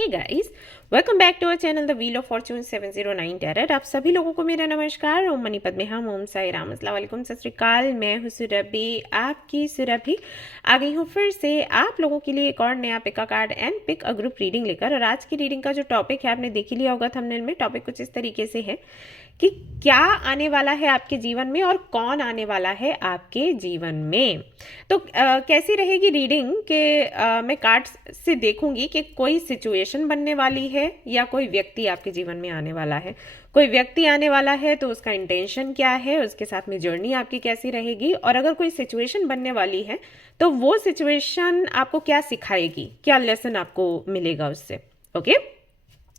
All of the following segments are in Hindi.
Hey guys, welcome back to our channel the wheel of fortune 709 tarot. आप सभी लोगों को मेरा नमस्कार। ओम मनी पद्मे हम, ओम साई राम, अस्सलाम वालेकुम, सत श्री अकाल। मैं हूँ सुरभि, आपकी सुरभि आ गई हूँ फिर से आप लोगों के लिए एक और नया pick a card and pick a group reading लेकर। और आज की रीडिंग का जो टॉपिक है आपने देख ही लिया होगा थंबनेल में। टॉपिक कुछ इस तरीके से है कि क्या आने वाला है आपके जीवन में और कौन आने वाला है आपके जीवन में। तो कैसी रहेगी रीडिंग के मैं कार्ड्स से देखूंगी कि कोई सिचुएशन बनने वाली है या कोई व्यक्ति आपके जीवन में आने वाला है। कोई व्यक्ति आने वाला है तो उसका इंटेंशन क्या है, उसके साथ में जर्नी आपकी कैसी रहेगी, और अगर कोई सिचुएशन बनने वाली है तो वो सिचुएशन आपको क्या सिखाएगी, क्या लेसन आपको मिलेगा उससे। ओके,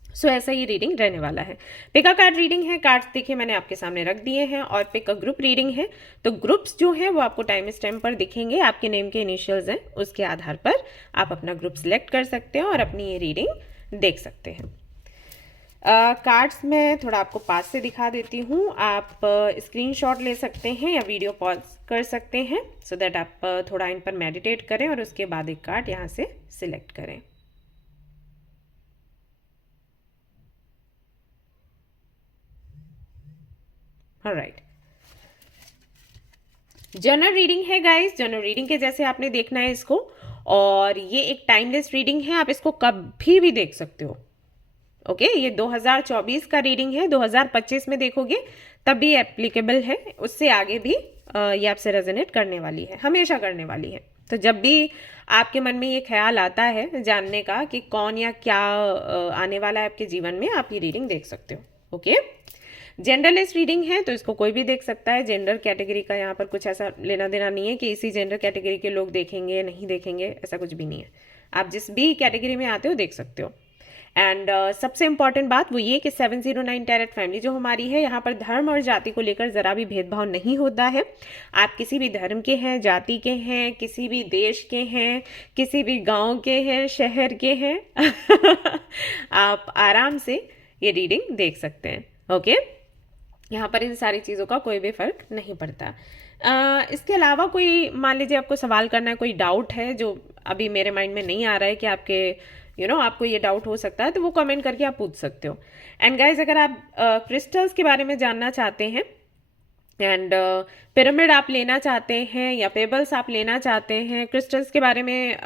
सो ऐसा ही रीडिंग रहने वाला है। पिक अ कार्ड रीडिंग है। कार्ड्स देखिए मैंने आपके सामने रख दिए हैं। और पिक अ ग्रुप रीडिंग है तो ग्रुप्स जो है वो आपको टाइम स्टैम्प पर दिखेंगे। आपके नेम के इनिशियल्स हैं, उसके आधार पर आप अपना ग्रुप सिलेक्ट कर सकते हैं और अपनी ये रीडिंग देख सकते हैं। कार्ड्स में थोड़ा आपको पास से दिखा देती हूँ। आप स्क्रीनशॉट ले सकते हैं या वीडियो पॉज कर सकते हैं सो दैट आप थोड़ा इन पर मेडिटेट करें और उसके बाद एक कार्ड यहाँ से सिलेक्ट करें। ऑलराइट, जनरल रीडिंग है गाइस। जनरल रीडिंग के जैसे आपने देखना है इसको, और ये एक टाइमलेस रीडिंग है। आप इसको कभी भी देख सकते हो। ओके, ये 2024 का रीडिंग है। 2025 में देखोगे तब भी एप्लीकेबल है, उससे आगे भी ये आपसे रेजोनेट करने वाली है, हमेशा करने वाली है। तो जब भी आपके मन में ये ख्याल आता है जानने का कि कौन या क्या आने वाला है आपके जीवन में, आप ये रीडिंग देख सकते हो। ओके, जेंडरलेस रीडिंग है तो इसको कोई भी देख सकता है। जेंडर कैटेगरी का यहाँ पर कुछ ऐसा लेना देना नहीं है कि इसी जेंडर कैटेगरी के लोग देखेंगे नहीं देखेंगे, ऐसा कुछ भी नहीं है। आप जिस भी कैटेगरी में आते हो देख सकते हो। एंड सबसे इंपॉर्टेंट बात वो ये कि 709 टैरेट फैमिली जो हमारी है, यहाँ पर धर्म और जाति को लेकर जरा भी भेदभाव नहीं होता है। आप किसी भी धर्म के हैं, जाति के हैं, किसी भी देश के हैं, किसी भी गांव के हैं, शहर के हैं आप आराम से ये रीडिंग देख सकते हैं। ओके, यहाँ पर इन सारी चीज़ों का कोई भी फर्क नहीं पड़ता। इसके अलावा कोई मान लीजिए आपको सवाल करना है, कोई डाउट है जो अभी मेरे माइंड में नहीं आ रहा है कि आपके आपको ये डाउट हो सकता है, तो वो कमेंट करके आप पूछ सकते हो। एंड गाइज, अगर आप क्रिस्टल्स के बारे में जानना चाहते हैं एंड पिरामिड आप लेना चाहते हैं या पेबल्स आप लेना चाहते हैं, क्रिस्टल्स के बारे में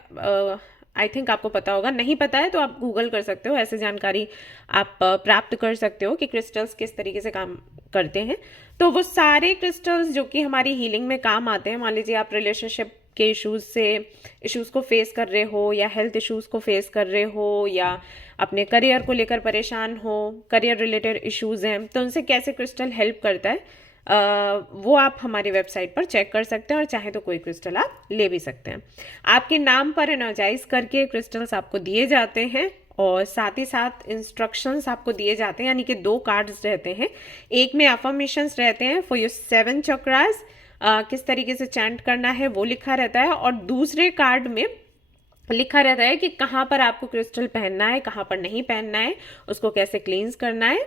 आई थिंक आपको पता होगा। नहीं पता है तो आप गूगल कर सकते हो, ऐसे जानकारी आप प्राप्त कर सकते हो कि क्रिस्टल्स किस तरीके से काम करते हैं। तो वो सारे क्रिस्टल्स जो कि हमारी हीलिंग में काम आते हैं, मान लीजिए आप रिलेशनशिप के इश्यूज़ को फेस कर रहे हो, या हेल्थ इश्यूज़ को फेस कर रहे हो, या अपने करियर को लेकर परेशान हो, करियर रिलेटेड इश्यूज़ हैं, तो उनसे कैसे क्रिस्टल हेल्प करता है वो आप हमारी वेबसाइट पर चेक कर सकते हैं। और चाहे तो कोई क्रिस्टल आप ले भी सकते हैं। आपके नाम पर एनर्जाइज करके क्रिस्टल्स आपको दिए जाते हैं और साथ ही साथ इंस्ट्रक्शंस आपको दिए जाते हैं, यानी कि 2 कार्ड्स रहते हैं। एक में अफर्मेशंस रहते हैं फॉर योर 7 चक्रास, किस तरीके से चैंट करना है वो लिखा रहता है, और दूसरे कार्ड में लिखा रहता है कि कहाँ पर आपको क्रिस्टल पहनना है, कहाँ पर नहीं पहनना है, उसको कैसे क्लींस करना है,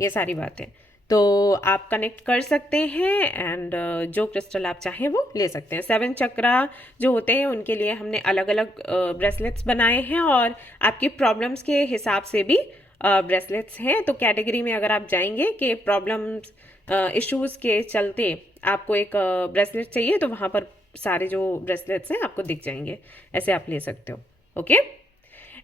ये सारी बातें। तो आप कनेक्ट कर सकते हैं एंड जो क्रिस्टल आप चाहें वो ले सकते हैं। 7 चक्रा जो होते हैं उनके लिए हमने अलग अलग ब्रेसलेट्स बनाए हैं, और आपकी प्रॉब्लम्स के हिसाब से भी ब्रेसलेट्स हैं। तो कैटेगरी में अगर आप जाएंगे कि प्रॉब्लम्स इश्यूज़ के चलते आपको एक ब्रेसलेट चाहिए, तो वहाँ पर सारे जो ब्रेसलेट्स हैं आपको दिख जाएंगे, ऐसे आप ले सकते हो। ओके,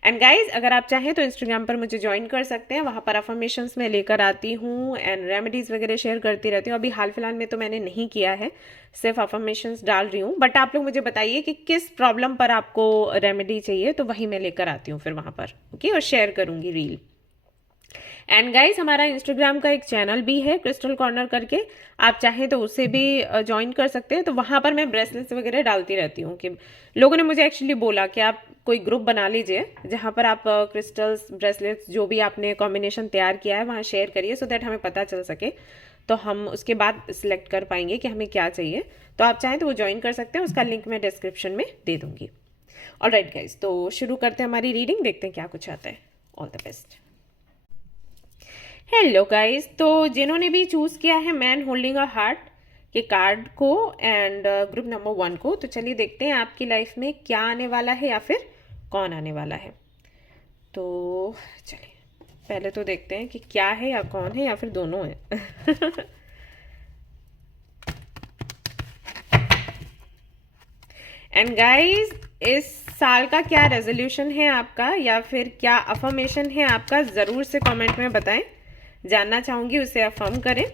एंड गाइज, अगर आप चाहें तो इंस्टाग्राम पर मुझे ज्वाइन कर सकते हैं। वहाँ पर अफर्मेशंस में लेकर आती हूँ एंड रेमेडीज़ वगैरह शेयर करती रहती हूँ। अभी हाल फिलहाल में तो मैंने नहीं किया है, सिर्फ अफर्मेशंस डाल रही हूँ। बट आप लोग मुझे बताइए कि किस प्रॉब्लम पर आपको रेमेडी चाहिए, तो वही मैं लेकर आती हूँ फिर वहाँ पर। ओके, और शेयर करूँगी रील। एंड गाइस, हमारा इंस्टाग्राम का एक चैनल भी है क्रिस्टल कॉर्नर करके, आप चाहें तो उसे भी ज्वाइन कर सकते हैं। तो वहाँ पर मैं ब्रेसलेट्स वगैरह डालती रहती हूँ कि लोगों ने मुझे एक्चुअली बोला कि आप कोई ग्रुप बना लीजिए जहाँ पर आप क्रिस्टल्स, ब्रेसलेट्स जो भी आपने कॉम्बिनेशन तैयार किया है वहाँ शेयर करिए, सो दैट हमें पता चल सके, तो हम उसके बाद सिलेक्ट कर पाएंगे कि हमें क्या चाहिए। तो आप चाहें तो वो ज्वाइन कर सकते हैं, उसका लिंक मैं डिस्क्रिप्शन में दे दूँगी। ऑलराइट गाइस, तो शुरू करते हैं हमारी रीडिंग, देखते हैं क्या कुछ आता है। All the best. Hello guys, तो जिन्होंने भी चूज़ किया है मैन होल्डिंग अ हार्ट के कार्ड को एंड ग्रुप नंबर 1 को, तो चलिए देखते हैं आपकी लाइफ में क्या आने वाला है या फिर कौन आने वाला है। तो चलिए पहले तो देखते हैं कि क्या है या कौन है या फिर दोनों है। एंड गाइस, इस साल का क्या रेजोल्यूशन है आपका या फिर क्या अफर्मेशन है आपका, ज़रूर से कमेंट में बताएं। जानना चाहूँगी, उसे अफर्म करें।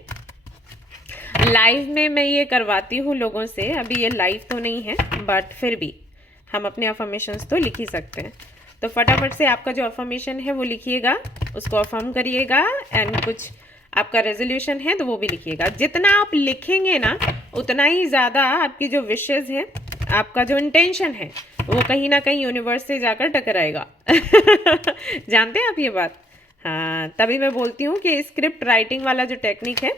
लाइव में मैं ये करवाती हूँ लोगों से, अभी ये लाइव तो नहीं है बट फिर भी हम अपने अफर्मेशंस तो लिख ही सकते हैं। तो फटाफट से आपका जो अफर्मेशन है वो लिखिएगा, उसको अफर्म करिएगा। एंड कुछ आपका रेजोल्यूशन है तो वो भी लिखिएगा। जितना आप लिखेंगे ना उतना ही ज़्यादा आपकी जो विशेज़ हैं, आपका जो इंटेंशन है वो कहीं ना कहीं यूनिवर्स से जाकर टकराएगा। जानते हैं आप ये बात? हाँ, तभी मैं बोलती हूँ कि स्क्रिप्ट राइटिंग वाला जो टेक्निक है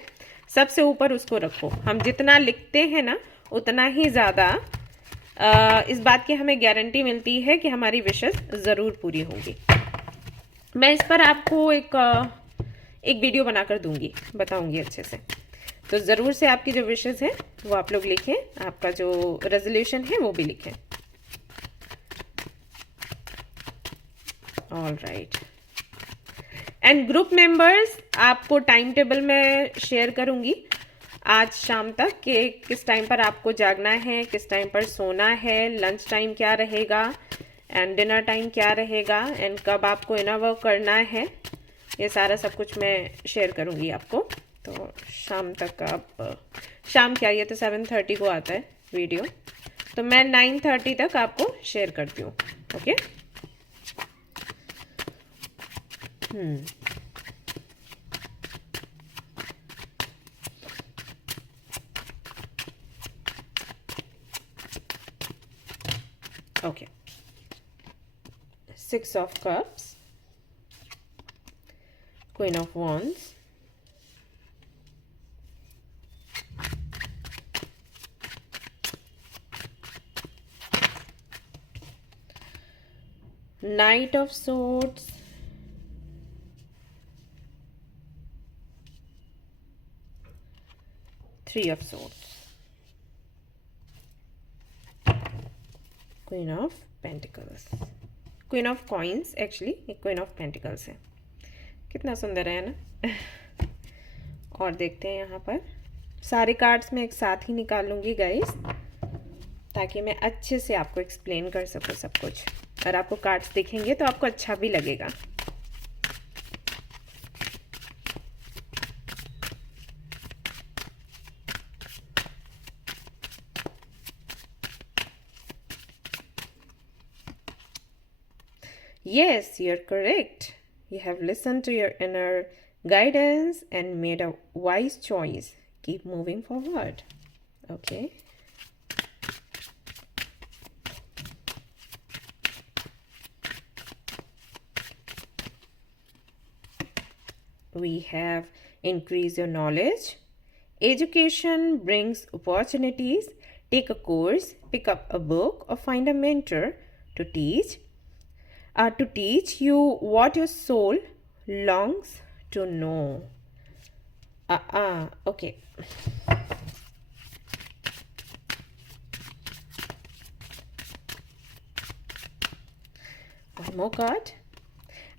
सबसे ऊपर उसको रखो। हम जितना लिखते हैं ना उतना ही ज़्यादा इस बात की हमें गारंटी मिलती है कि हमारी विशेस ज़रूर पूरी होंगी। मैं इस पर आपको एक वीडियो बनाकर दूंगी, बताऊंगी अच्छे से। तो ज़रूर से आपकी जो विशेस हैं वो आप लोग लिखें, आपका जो रेजोल्यूशन है वो भी लिखें। All right. And group members, आपको टाइम टेबल में शेयर करूंगी आज शाम तक कि किस टाइम पर आपको जागना है, किस टाइम पर सोना है, लंच टाइम क्या रहेगा एंड डिनर टाइम क्या रहेगा एंड कब आपको इनर वर्क करना है। ये सारा सब कुछ मैं शेयर करूंगी आपको। तो शाम तक आप, शाम क्या, ये तो 7:30 को आता है वीडियो, तो मैं 9:30 तक आपको शेयर करती हूँ। Okay. Okay. 6 of Cups, Queen of Wands, Knight of Swords, Three of Swords, Queen of Pentacles, Queen of Coins, actually ये Queen of Pentacles है। कितना सुंदर है ना। और देखते हैं यहाँ पर सारे कार्ड्स मैं एक साथ ही निकाल लूँगी गाइस, ताकि मैं अच्छे से आपको एक्सप्लेन कर सकूँ सब कुछ। और आपको कार्ड्स दिखेंगे तो आपको अच्छा भी लगेगा। Yes, you're correct. You have listened to your inner guidance and made a wise choice. Keep moving forward. Okay. We have increase your knowledge. Education brings opportunities. Take a course, pick up a book, or find a mentor to teach you what your soul longs to know. Okay. One more card.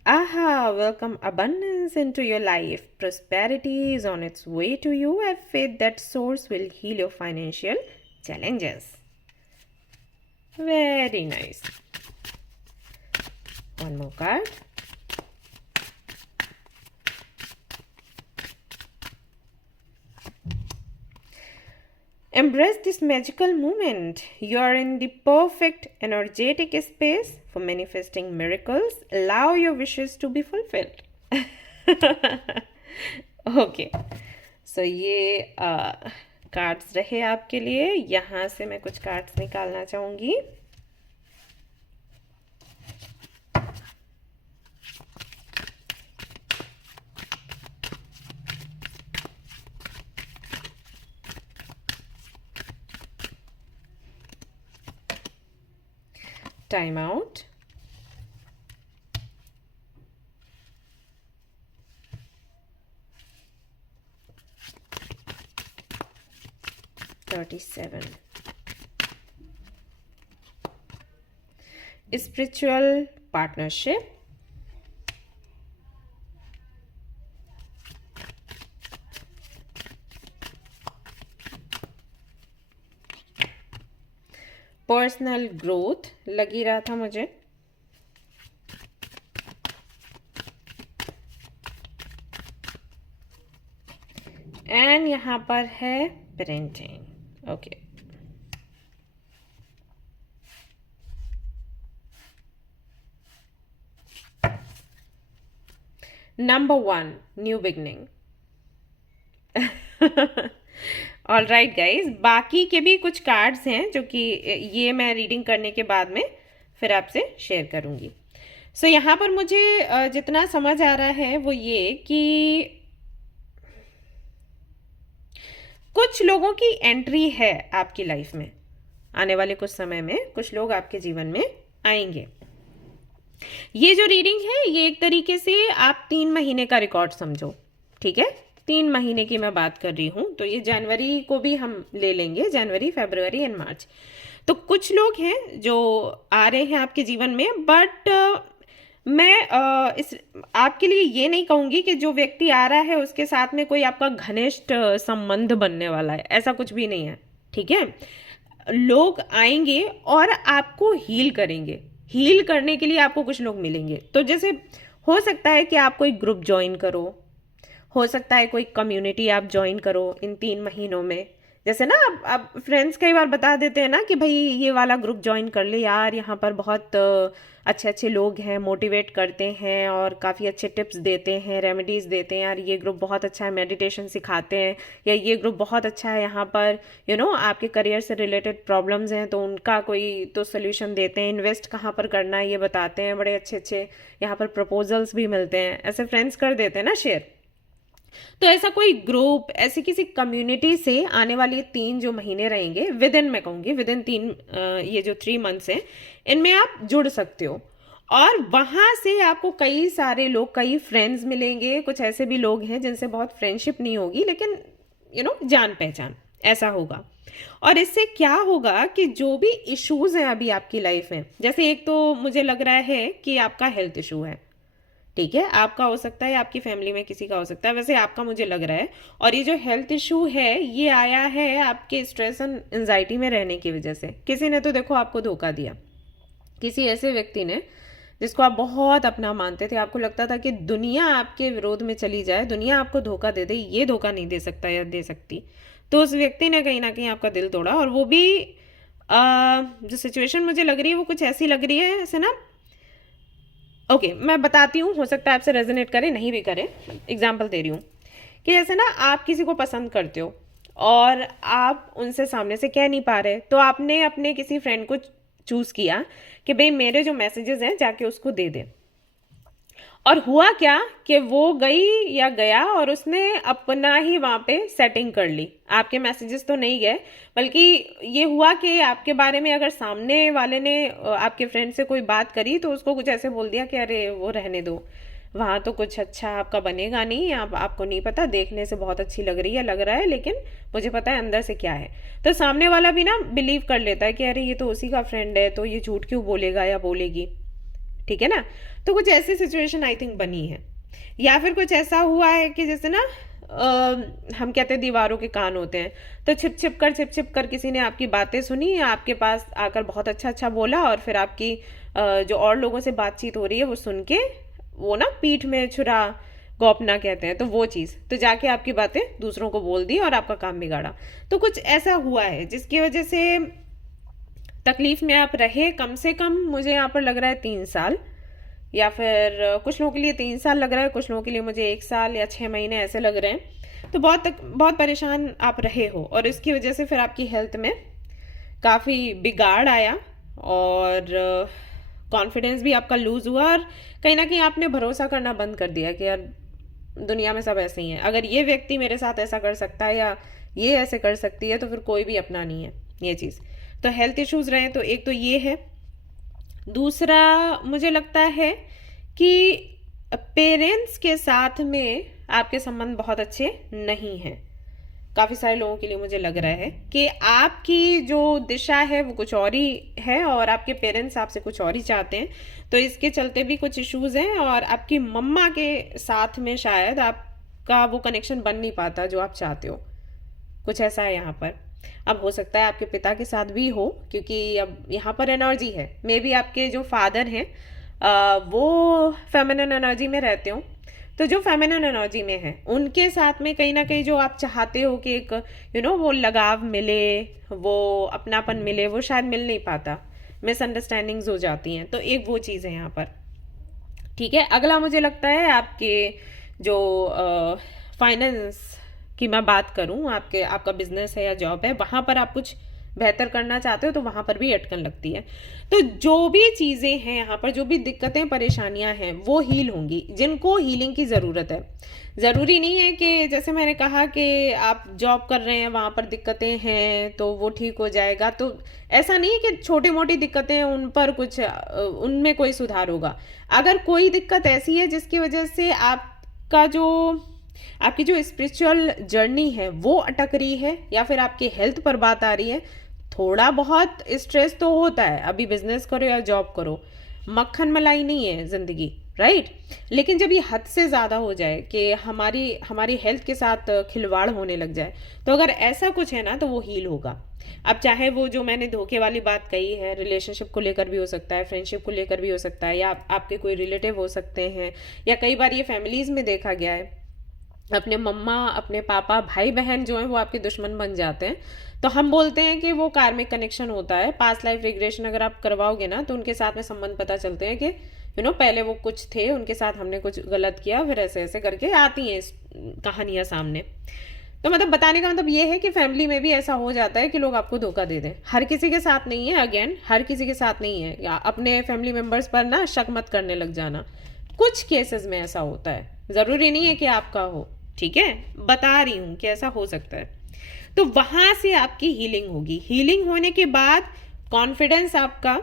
Welcome abundance into your life. Prosperity is on its way to you. Have faith that source will heal your financial challenges. Very nice. One more card. Embrace this magical moment. You are in the perfect energetic space for manifesting miracles. Allow your wishes to be fulfilled. Okay. So ये कार्ड्स रहे आपके लिए। यहाँ से मैं कुछ कार्ड्स निकालना चाहूँगी। Time out. $37. Spiritual partnership. Personal growth लग ही रहा था मुझे। एंड यहाँ पर है printing. Okay, number 1, new beginning. All right guys, बाकी के भी कुछ कार्ड्स हैं जो कि ये मैं रीडिंग करने के बाद में फिर आपसे शेयर करूंगी। सो यहाँ पर मुझे जितना समझ आ रहा है वो ये कि कुछ लोगों की एंट्री है आपकी लाइफ में। आने वाले कुछ समय में कुछ लोग आपके जीवन में आएंगे। ये जो रीडिंग है ये एक तरीके से आप 3 महीने का रिकॉर्ड समझो, ठीक है? 3 महीने की मैं बात कर रही हूं, तो ये जनवरी को भी हम ले लेंगे, जनवरी, फरवरी एंड मार्च। तो कुछ लोग हैं जो आ रहे हैं आपके जीवन में, बट मैं इस आपके लिए ये नहीं कहूंगी कि जो व्यक्ति आ रहा है उसके साथ में कोई आपका घनिष्ठ संबंध बनने वाला है, ऐसा कुछ भी नहीं है, ठीक है? लोग आएंगे और आपको हील करेंगे। हील करने के लिए आपको कुछ लोग मिलेंगे। तो जैसे हो सकता है कि आप कोई ग्रुप ज्वाइन करो, हो सकता है कोई कम्युनिटी आप ज्वाइन करो इन 3 महीनों में। जैसे ना अब फ्रेंड्स कई बार बता देते हैं ना कि भाई ये वाला ग्रुप ज्वाइन कर ले यार, यहाँ पर बहुत अच्छे अच्छे लोग हैं, मोटिवेट करते हैं और काफ़ी अच्छे टिप्स देते हैं, रेमेडीज़ देते हैं, यार ये ग्रुप बहुत अच्छा है, मेडिटेशन सिखाते हैं, या ये ग्रुप बहुत अच्छा है, यहाँ पर आपके करियर से रिलेटेड प्रॉब्लम्स हैं तो उनका कोई तो सोल्यूशन देते हैं, इन्वेस्ट कहाँ पर करना है ये बताते हैं, बड़े अच्छे अच्छे यहाँ पर प्रपोजल्स भी मिलते हैं। ऐसे फ्रेंड्स कर देते हैं ना शेयर। तो ऐसा कोई ग्रुप, ऐसी किसी कम्युनिटी से आने वाले 3 जो महीने रहेंगे, विद इन, मैं कहूँगी विद इन 3, ये जो 3 मंथ्स हैं इनमें आप जुड़ सकते हो। और वहां से आपको कई सारे लोग, कई फ्रेंड्स मिलेंगे। कुछ ऐसे भी लोग हैं जिनसे बहुत फ्रेंडशिप नहीं होगी, लेकिन जान पहचान ऐसा होगा। और इससे क्या होगा कि जो भी इश्यूज हैं अभी आपकी लाइफ में, जैसे एक तो मुझे लग रहा है कि आपका हेल्थ इशू है, ठीक है? आपका हो सकता है, आपकी फैमिली में किसी का हो सकता है, वैसे आपका मुझे लग रहा है। और ये जो हेल्थ इशू है ये आया है आपके स्ट्रेस एंड एंजाइटी में रहने की वजह से। किसी ने तो देखो आपको धोखा दिया, किसी ऐसे व्यक्ति ने जिसको आप बहुत अपना मानते थे, आपको लगता था कि दुनिया आपके विरोध में चली जाए, दुनिया आपको धोखा दे दे, ये धोखा नहीं दे सकता या दे सकती, तो उस व्यक्ति ने कहीं ना कहीं आपका दिल तोड़ा। और वो भी जो सिचुएशन मुझे लग रही है वो कुछ ऐसी लग रही है, ऐसे ना, ओके, मैं बताती हूँ, हो सकता है आपसे रेजोनेट करे, नहीं भी करे। एग्जाम्पल दे रही हूँ कि जैसे ना आप किसी को पसंद करते हो और आप उनसे सामने से कह नहीं पा रहे, तो आपने अपने किसी फ्रेंड को चूज किया कि भाई मेरे जो मैसेजेस हैं जाके उसको दे दे। और हुआ क्या कि वो गई या गया और उसने अपना ही वहां पे सेटिंग कर ली। आपके मैसेजेस तो नहीं गए, बल्कि ये हुआ कि आपके बारे में अगर सामने वाले ने आपके फ्रेंड से कोई बात करी तो उसको कुछ ऐसे बोल दिया कि अरे वो रहने दो, वहां तो कुछ अच्छा आपका बनेगा नहीं, आपको नहीं पता, देखने से बहुत अच्छी लग रही है, लग रहा है, लेकिन मुझे पता है अंदर से क्या है। तो सामने वाला भी ना बिलीव कर लेता है कि अरे ये तो उसी का फ्रेंड है, तो ये झूठ क्यों बोलेगा या बोलेगी, ठीक है ना? तो कुछ ऐसी सिचुएशन आई थिंक बनी है। या फिर कुछ ऐसा हुआ है कि जैसे ना हम कहते हैं दीवारों के कान होते हैं, तो छिप छिप कर किसी ने आपकी बातें सुनी, आपके पास आकर बहुत अच्छा अच्छा बोला, और फिर आपकी जो और लोगों से बातचीत हो रही है वो सुन के वो ना पीठ में छुरा गोपना कहते हैं, तो वो चीज़, तो जाके आपकी बातें दूसरों को बोल दी और आपका काम बिगाड़ा। तो कुछ ऐसा हुआ है जिसकी वजह से तकलीफ में आप रहे, कम से कम मुझे यहाँ पर लग रहा है 3 साल, या फिर कुछ लोगों के लिए 3 साल लग रहा है, कुछ लोगों के लिए मुझे 1 साल या 6 महीने ऐसे लग रहे हैं। तो बहुत परेशान आप रहे हो, और इसकी वजह से फिर आपकी हेल्थ में काफ़ी बिगाड़ आया और कॉन्फिडेंस भी आपका लूज हुआ, और कहीं ना कहीं आपने भरोसा करना बंद कर दिया कि यार दुनिया में सब ऐसे ही हैं, अगर ये व्यक्ति मेरे साथ ऐसा कर सकता है या ये ऐसे कर सकती है तो फिर कोई भी अपना नहीं है, ये चीज़। तो हेल्थ इश्यूज रहे तो एक तो ये है। दूसरा मुझे लगता है कि पेरेंट्स के साथ में आपके संबंध बहुत अच्छे नहीं हैं। काफ़ी सारे लोगों के लिए मुझे लग रहा है कि आपकी जो दिशा है वो कुछ और ही है और आपके पेरेंट्स आपसे कुछ और ही चाहते हैं, तो इसके चलते भी कुछ इश्यूज हैं। और आपकी मम्मा के साथ में शायद आपका वो कनेक्शन बन नहीं पाता जो आप चाहते हो, कुछ ऐसा है यहाँ पर। अब हो सकता है आपके पिता के साथ भी हो, क्योंकि अब यहाँ पर एनर्जी है, मे बी आपके जो फादर हैं वो फेमिनिन एनर्जी में रहते हो। तो जो फेमिनिन एनर्जी में है उनके साथ में कहीं ना कहीं जो आप चाहते हो कि एक वो लगाव मिले, वो अपनापन मिले, वो शायद मिल नहीं पाता, मिसअंडरस्टैंडिंग्स हो जाती हैं। तो एक वो चीज़ है यहाँ पर। ठीक है, अगला मुझे लगता है आपके जो फाइनेंस की मैं बात करूं, आपका बिजनेस है या जॉब है, वहां पर आप कुछ बेहतर करना चाहते हो तो वहां पर भी अटकन लगती है। तो जो भी चीज़ें हैं यहाँ पर, जो भी दिक्कतें परेशानियां हैं वो हील होंगी, जिनको हीलिंग की ज़रूरत है। ज़रूरी नहीं है कि जैसे मैंने कहा कि आप जॉब कर रहे हैं वहाँ पर दिक्कतें हैं तो वो ठीक हो जाएगा, तो ऐसा नहीं है कि छोटी मोटी दिक्कतें हैं उन पर कुछ उनमें कोई सुधार होगा। अगर कोई दिक्कत ऐसी है जिसकी वजह से आपकी जो स्पिरिचुअल जर्नी है वो अटक रही है, या फिर आपकी हेल्थ पर बात आ रही है, थोड़ा बहुत स्ट्रेस तो होता है। अभी बिजनेस करो या जॉब करो, मक्खन मलाई नहीं है जिंदगी, राइट। लेकिन जब ये हद से ज़्यादा हो जाए कि हमारी हेल्थ के साथ खिलवाड़ होने लग जाए, तो अगर ऐसा कुछ है ना तो वो हील होगा। अब चाहे वो जो मैंने धोखे वाली बात कही है, रिलेशनशिप को लेकर भी हो सकता है, फ्रेंडशिप को लेकर भी हो सकता है, या आपके कोई रिलेटिव हो सकते हैं, या कई बार ये फैमिलीज में देखा गया है, अपने मम्मा, अपने पापा, भाई बहन जो हैं वो आपके दुश्मन बन जाते हैं। तो हम बोलते हैं कि वो कार्मिक कनेक्शन होता है। पास्ट लाइफ रिग्रेशन अगर आप करवाओगे ना तो उनके साथ में संबंध पता चलते हैं कि पहले वो कुछ थे, उनके साथ हमने कुछ गलत किया, फिर ऐसे ऐसे करके आती हैं कहानियां सामने। तो मतलब बताने का मतलब ये है कि फैमिली में भी ऐसा हो जाता है कि लोग आपको धोखा दे दें। हर किसी के साथ नहीं है, अगेन हर किसी के साथ नहीं है, या अपने फैमिली मेंबर्स पर ना शक मत करने लग जाना। कुछ केसेस में ऐसा होता है, जरूरी नहीं है कि आपका हो, ठीक है, बता रही हूं कि ऐसा हो सकता है। तो वहां से आपकी हीलिंग होगी। हीलिंग होने के बाद कॉन्फिडेंस आपका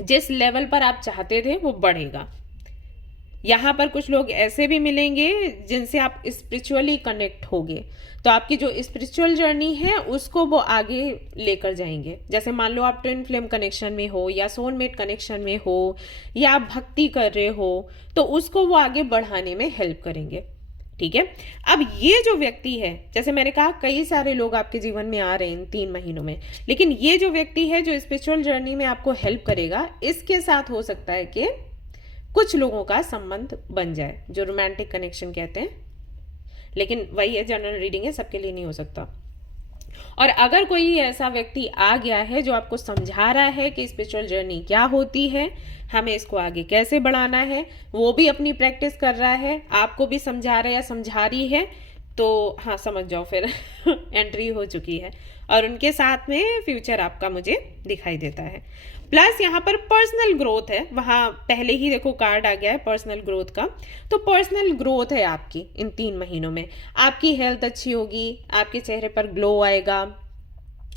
जिस लेवल पर आप चाहते थे वो बढ़ेगा। यहाँ पर कुछ लोग ऐसे भी मिलेंगे जिनसे आप स्पिरिचुअली कनेक्ट होगे, तो आपकी जो स्पिरिचुअल जर्नी है उसको वो आगे लेकर जाएंगे। जैसे मान लो आप ट्विन फ्लेम कनेक्शन में हो, या सोलमेट कनेक्शन में हो, या आप भक्ति कर रहे हो, तो उसको वो आगे बढ़ाने में हेल्प करेंगे। ठीक है, अब ये जो व्यक्ति है, जैसे मैंने कहा कई सारे लोग आपके जीवन में आ रहे हैं इन 3 महीनों में, लेकिन ये जो व्यक्ति है जो स्पिरिचुअल जर्नी में आपको हेल्प करेगा, इसके साथ हो सकता है कि कुछ लोगों का संबंध बन जाए, जो रोमांटिक कनेक्शन कहते हैं। लेकिन वही है, जनरल रीडिंग है, सबके लिए नहीं हो सकता। और अगर कोई ऐसा व्यक्ति आ गया है जो आपको समझा रहा है कि स्पिरिचुअल जर्नी क्या होती है, हमें इसको आगे कैसे बढ़ाना है, वो भी अपनी प्रैक्टिस कर रहा है, आपको भी समझा रहा है या समझा रही है, तो हाँ समझ जाओ फिर एंट्री हो चुकी है, और उनके साथ में फ्यूचर आपका मुझे दिखाई देता है। प्लस यहाँ पर पर्सनल ग्रोथ है, वहाँ पहले ही देखो कार्ड आ गया है पर्सनल ग्रोथ का। तो पर्सनल ग्रोथ है आपकी इन 3 महीनों में। आपकी हेल्थ अच्छी होगी, आपके चेहरे पर ग्लो आएगा,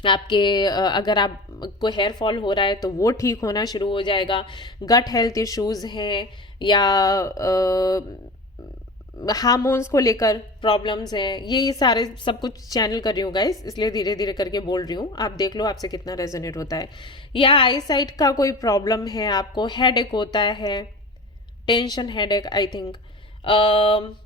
आपके अगर आप कोई हेयर फॉल हो रहा है तो वो ठीक होना शुरू हो जाएगा, गट हेल्थ इश्यूज हैं, या हार्मोन्स को लेकर प्रॉब्लम्स हैं, ये सारे सब कुछ चैनल कर रही हूँ गाइस, इसलिए धीरे धीरे करके बोल रही हूँ, आप देख लो आपसे कितना रेजोनेट होता है। या आई साइट का कोई प्रॉब्लम है, आपको हेडेक होता है, टेंशन हेडेक आई थिंक,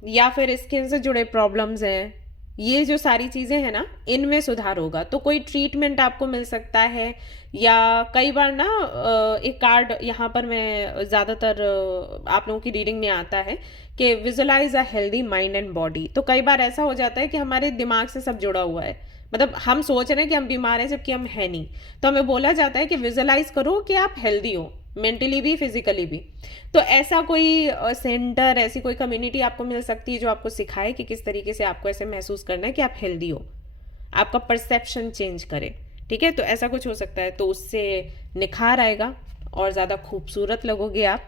या फिर स्किन से जुड़े प्रॉब्लम्स हैं, ये जो सारी चीज़ें हैं ना, इनमें सुधार होगा। तो कोई ट्रीटमेंट आपको मिल सकता है, या कई बार ना एक कार्ड यहाँ पर मैं ज़्यादातर आप लोगों की रीडिंग में आता है कि visualize a healthy mind and body. तो कई बार ऐसा हो जाता है कि हमारे दिमाग से सब जुड़ा हुआ है, मतलब हम सोच रहे हैं कि हम बीमार हैं जबकि हम है नहीं, तो हमें बोला जाता है कि विजुअलाइज करो कि आप हेल्दी हो, मेंटली भी फिजिकली भी। तो ऐसा कोई सेंटर, ऐसी कोई कम्युनिटी आपको मिल सकती है जो आपको सिखाए कि किस तरीके से आपको ऐसे महसूस करना है कि आप हेल्दी हो, आपका परसेप्शन चेंज करे। ठीक है, तो ऐसा कुछ हो सकता है, तो उससे निखार आएगा और ज़्यादा खूबसूरत लगोगे आप,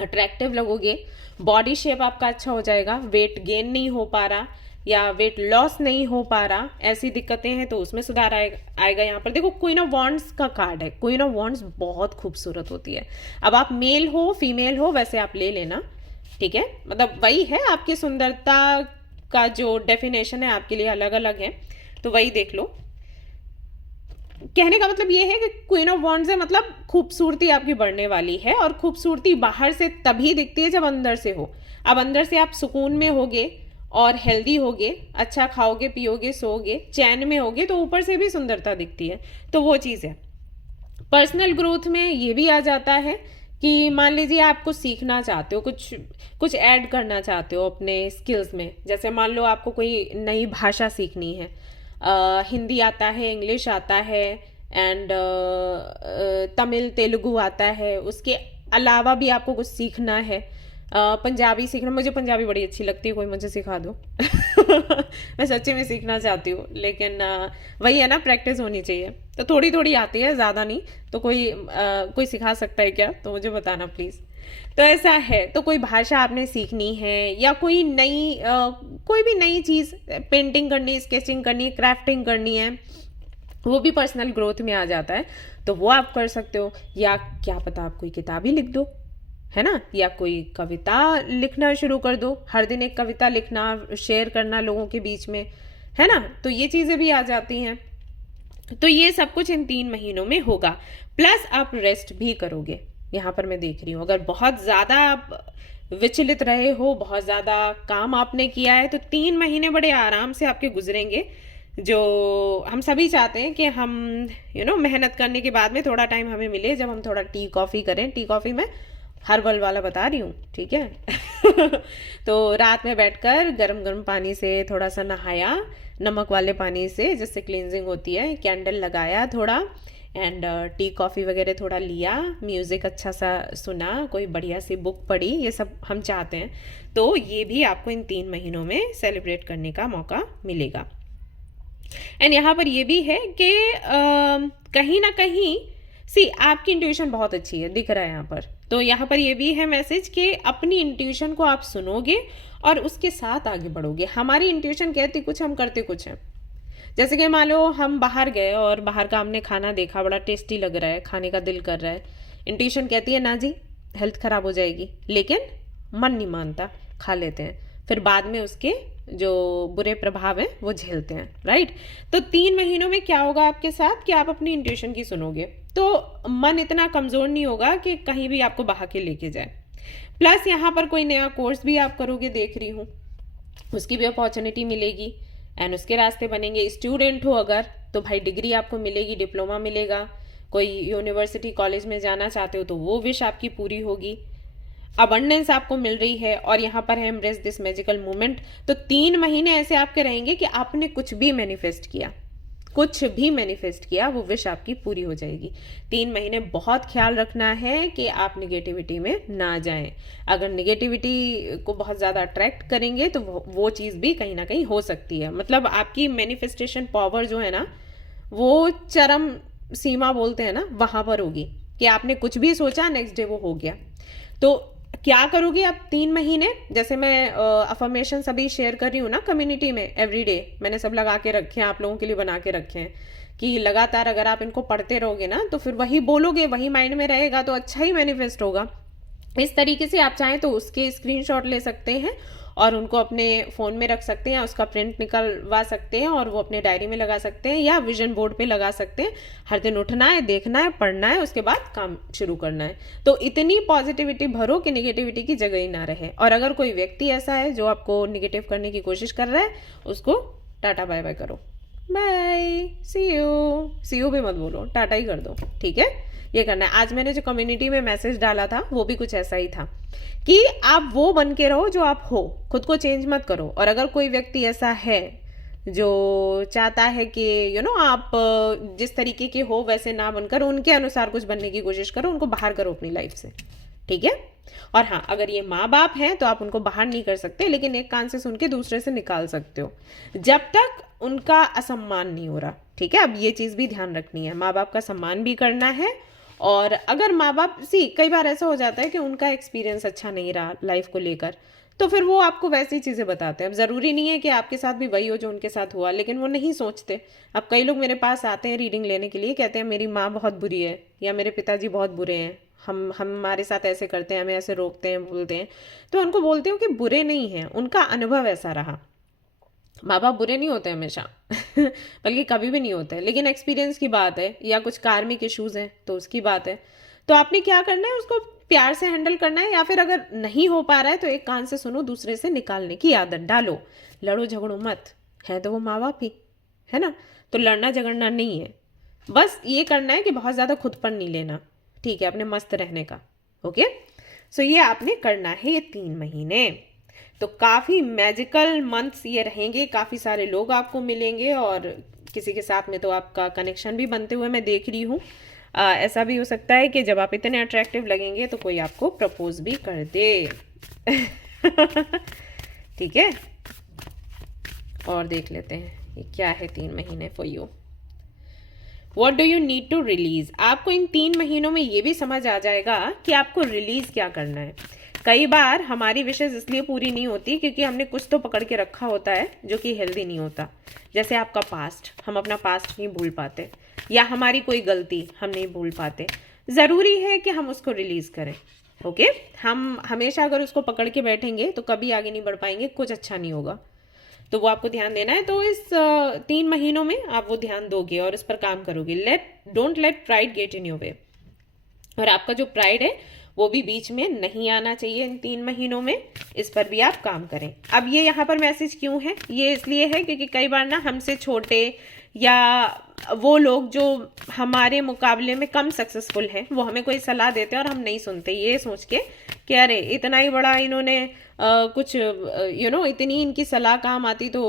अट्रैक्टिव लगोगे, बॉडी शेप आपका अच्छा हो जाएगा, वेट गेन नहीं हो पा रहा या वेट लॉस नहीं हो पा रहा, ऐसी दिक्कतें हैं तो उसमें सुधार आएगा। यहाँ पर देखो क्वीन ऑफ वॉन्ड्स का कार्ड है, क्वीन ऑफ वॉन्ड्स बहुत खूबसूरत होती है। अब आप मेल हो फीमेल हो वैसे आप ले लेना, ठीक है, मतलब वही है, आपकी सुंदरता का जो डेफिनेशन है आपके लिए अलग अलग है, तो वही देख लो। कहने का मतलब ये है कि क्वीन ऑफ वॉन्ड्स है, मतलब खूबसूरती आपकी बढ़ने वाली है, और खूबसूरती बाहर से तभी दिखती है जब अंदर से हो। अब अंदर से आप सुकून में होगे और हेल्दी होगे, अच्छा खाओगे पियोगे सोओगे चैन में होगे तो ऊपर से भी सुंदरता दिखती है। तो वो चीज़ है। पर्सनल ग्रोथ में ये भी आ जाता है कि मान लीजिए आप कुछ सीखना चाहते हो, कुछ कुछ ऐड करना चाहते हो अपने स्किल्स में। जैसे मान लो आपको कोई नई भाषा सीखनी है, हिंदी आता है, इंग्लिश आता है, एंड तमिल तेलुगु आता है, उसके अलावा भी आपको कुछ सीखना है, पंजाबी सीखना, मुझे पंजाबी बड़ी अच्छी लगती है, कोई मुझे सिखा दो। मैं सच्ची में सीखना चाहती हूँ, लेकिन वही है ना, प्रैक्टिस होनी चाहिए। तो थोड़ी थोड़ी आती है, ज़्यादा नहीं। तो कोई सिखा सकता है क्या, तो मुझे बताना प्लीज़। तो ऐसा है, तो कोई भाषा आपने सीखनी है या कोई भी नई चीज़, पेंटिंग करनी, स्केचिंग करनी, क्राफ्टिंग करनी है, वो भी पर्सनल ग्रोथ में आ जाता है। तो वो आप कर सकते हो। या क्या पता आप कोई किताब ही लिख दो, है ना, या कोई कविता लिखना शुरू कर दो, हर दिन एक कविता लिखना, शेयर करना लोगों के बीच में, है ना। तो ये चीज़ें भी आ जाती हैं। तो ये सब कुछ इन 3 महीनों में होगा। प्लस आप रेस्ट भी करोगे। यहाँ पर मैं देख रही हूँ, अगर बहुत ज़्यादा आप विचलित रहे हो, बहुत ज़्यादा काम आपने किया है, तो 3 महीने बड़े आराम से आपके गुजरेंगे। जो हम सभी चाहते हैं कि हम मेहनत करने के बाद में थोड़ा टाइम हमें मिले, जब हम थोड़ा टी कॉफ़ी करें। टी कॉफ़ी में हर्बल वाला बता रही हूँ, ठीक है। तो रात में बैठकर गरम गरम पानी से थोड़ा सा नहाया, नमक वाले पानी से, जिससे क्लींजिंग होती है, कैंडल लगाया थोड़ा, एंड टी कॉफ़ी वगैरह थोड़ा लिया, म्यूज़िक अच्छा सा सुना, कोई बढ़िया सी बुक पढ़ी, ये सब हम चाहते हैं। तो ये भी आपको इन 3 महीनों में सेलिब्रेट करने का मौका मिलेगा। एंड यहाँ पर ये भी है कि कहीं ना कहीं आपकी इंट्यूशन बहुत अच्छी है, दिख रहा है यहाँ पर। तो यहाँ पर ये भी है मैसेज कि अपनी इंट्यूशन को आप सुनोगे और उसके साथ आगे बढ़ोगे। हमारी इंट्यूशन कहती कुछ, हम करते कुछ हैं। जैसे कि मान लो हम बाहर गए और बाहर का हमने खाना देखा, बड़ा टेस्टी लग रहा है, खाने का दिल कर रहा है। इंट्यूशन कहती है ना जी, हेल्थ खराब हो जाएगी, लेकिन मन नहीं मानता, खा लेते हैं। फिर बाद में उसके जो बुरे प्रभाव हैं वो झेलते हैं, राइट। तो 3 महीनों में क्या होगा आपके साथ कि आप अपनी इंट्यूशन की सुनोगे, तो मन इतना कमज़ोर नहीं होगा कि कहीं भी आपको बहा के लेके जाए। प्लस यहाँ पर कोई नया कोर्स भी आप करोगे, देख रही हूँ, उसकी भी अपॉर्चुनिटी मिलेगी एंड उसके रास्ते बनेंगे। स्टूडेंट हो अगर, तो भाई डिग्री आपको मिलेगी, डिप्लोमा मिलेगा। कोई यूनिवर्सिटी कॉलेज में जाना चाहते हो तो वो विश आपकी पूरी होगी। अबंडेंस आपको मिल रही है। और यहाँ पर है एम्ब्रेस दिस मैजिकल मोमेंट। तो 3 महीने ऐसे आपके रहेंगे कि आपने कुछ भी मैनिफेस्ट किया, वो विश आपकी पूरी हो जाएगी। 3 महीने बहुत ख्याल रखना है कि आप निगेटिविटी में ना जाएं। अगर निगेटिविटी को बहुत ज़्यादा अट्रैक्ट करेंगे तो वो चीज़ भी कहीं ना कहीं हो सकती है। मतलब आपकी मैनिफेस्टेशन पावर जो है ना, वो चरम सीमा बोलते हैं ना, वहाँ पर होगी कि आपने कुछ भी सोचा, नेक्स्ट डे वो हो गया। तो क्या करोगे आप 3 महीने? जैसे मैं अफर्मेशन सभी शेयर कर रही हूँ ना कम्युनिटी में, एवरीडे मैंने सब लगा के रखे हैं, आप लोगों के लिए बना के रखे हैं कि लगातार अगर आप इनको पढ़ते रहोगे ना, तो फिर वही बोलोगे, वही माइंड में रहेगा, तो अच्छा ही मैनिफेस्ट होगा। इस तरीके से आप चाहें तो उसके स्क्रीनशॉट ले सकते हैं और उनको अपने फ़ोन में रख सकते हैं, उसका प्रिंट निकलवा सकते हैं और वो अपने डायरी में लगा सकते हैं या विजन बोर्ड पे लगा सकते हैं। हर दिन उठना है, देखना है, पढ़ना है, उसके बाद काम शुरू करना है। तो इतनी पॉजिटिविटी भरो कि निगेटिविटी की जगह ही ना रहे। और अगर कोई व्यक्ति ऐसा है जो आपको निगेटिव करने की कोशिश कर रहा है, उसको टाटा बाय बाय करो, बाय, सी यू भी मत बोलो, टाटा ही कर दो, ठीक है। ये करना है। आज मैंने जो कम्युनिटी में मैसेज डाला था वो भी कुछ ऐसा ही था कि आप वो बन के रहो जो आप हो, खुद को चेंज मत करो। और अगर कोई व्यक्ति ऐसा है जो चाहता है कि आप जिस तरीके के हो वैसे ना बनकर उनके अनुसार कुछ बनने की कोशिश करो, उनको बाहर करो अपनी लाइफ से, ठीक है। और हाँ, अगर ये माँ बाप हैं तो आप उनको बाहर नहीं कर सकते, लेकिन एक कान से सुन के दूसरे से निकाल सकते हो, जब तक उनका असम्मान नहीं हो रहा, ठीक है। अब ये चीज़ भी ध्यान रखनी है, माँ बाप का सम्मान भी करना है। और अगर माँ बाप कई बार ऐसा हो जाता है कि उनका एक्सपीरियंस अच्छा नहीं रहा लाइफ को लेकर, तो फिर वो आपको वैसी चीज़ें बताते हैं। अब ज़रूरी नहीं है कि आपके साथ भी वही हो जो उनके साथ हुआ, लेकिन वो नहीं सोचते। अब कई लोग मेरे पास आते हैं रीडिंग लेने के लिए, कहते हैं मेरी माँ बहुत बुरी है या मेरे पिताजी बहुत बुरे हैं, हम हमारे साथ ऐसे करते हैं, हमें ऐसे रोकते हैं, बोलते हैं। तो उनको बोलते हो कि बुरे नहीं हैं, उनका अनुभव ऐसा रहा। माँ बाप बुरे नहीं होते हमेशा बल्कि कभी भी नहीं होते, लेकिन एक्सपीरियंस की बात है या कुछ कार्मिक इश्यूज हैं तो उसकी बात है। तो आपने क्या करना है, उसको प्यार से हैंडल करना है, या फिर अगर नहीं हो पा रहा है तो एक कान से सुनो, दूसरे से निकालने की आदत डालो। लड़ो झगड़ो मत, है तो वो माँ बाप ही, है ना। तो लड़ना झगड़ना नहीं है, बस ये करना है कि बहुत ज़्यादा खुद पर नहीं लेना, ठीक है, अपने मस्त रहने का। ओके, सो ये आपने करना है ये 3 महीने। तो काफ़ी मैजिकल मंथ्स ये रहेंगे, काफ़ी सारे लोग आपको मिलेंगे और किसी के साथ में तो आपका कनेक्शन भी बनते हुए मैं देख रही हूँ। ऐसा भी हो सकता है कि जब आप इतने अट्रैक्टिव लगेंगे तो कोई आपको प्रपोज भी कर दे। ठीक है, और देख लेते हैं ये क्या है 3 महीने for you. What do you need to release. आपको इन 3 महीनों में ये भी समझ आ जाएगा कि आपको रिलीज क्या करना है। कई बार हमारी विशेष इसलिए पूरी नहीं होती क्योंकि हमने कुछ तो पकड़ के रखा होता है जो कि हेल्दी नहीं होता। जैसे आपका पास्ट, हम अपना पास्ट नहीं भूल पाते, या हमारी कोई गलती हम नहीं भूल पाते। ज़रूरी है कि हम उसको रिलीज़ करें। ओके, हम हमेशा अगर उसको पकड़ के बैठेंगे तो कभी आगे नहीं बढ़ पाएंगे, कुछ अच्छा नहीं होगा। तो वो आपको ध्यान देना है। तो इस 3 महीनों में आप वो ध्यान दोगे और इस पर काम करोगे। Don't let pride get in your way. और आपका जो प्राइड है वो भी बीच में नहीं आना चाहिए इन 3 महीनों में, इस पर भी आप काम करें। अब ये यहाँ पर मैसेज क्यों है, ये इसलिए है क्योंकि कई बार ना हमसे छोटे या वो लोग जो हमारे मुकाबले में कम सक्सेसफुल हैं वो हमें कोई सलाह देते हैं और हम नहीं सुनते, ये सोच के कि अरे इतना ही बड़ा इन्होंने कुछ इतनी इनकी सलाह काम आती तो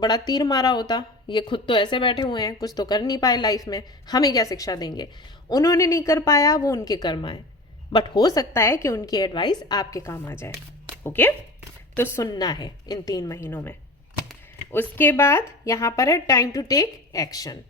बड़ा तीर मारा होता, ये खुद तो ऐसे बैठे हुए हैं, कुछ तो कर नहीं पाए लाइफ में, हमें क्या शिक्षा देंगे। उन्होंने नहीं कर पाया, वो उनके कर्म आए, बट हो सकता है कि उनकी एडवाइस आपके काम आ जाए। ओके, तो सुनना है इन 3 महीनों में। उसके बाद यहाँ पर है टाइम टू टेक एक्शन।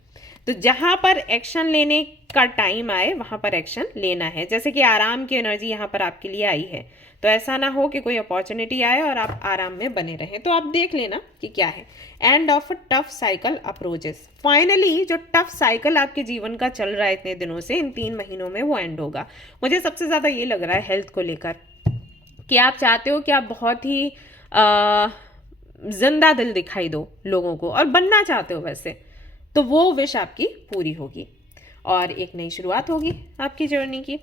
तो जहाँ पर एक्शन लेने का टाइम आए वहाँ पर एक्शन लेना है। जैसे कि आराम की एनर्जी यहाँ पर आपके लिए आई है, तो ऐसा ना हो कि कोई अपॉर्चुनिटी आए और आप आराम में बने रहें। तो आप देख लेना कि क्या है। End of a tough cycle approaches. Finally जो टफ साइकिल आपके जीवन का चल रहा है इतने दिनों से, इन 3 महीनों में वो एंड होगा। मुझे सबसे ज़्यादा ये लग रहा है हेल्थ को लेकर कि आप चाहते हो कि आप बहुत ही जिंदा दिल दिखाई दो लोगों को, और बनना चाहते हो वैसे, तो वो विश आपकी पूरी होगी और एक नई शुरुआत होगी आपकी जर्नी की।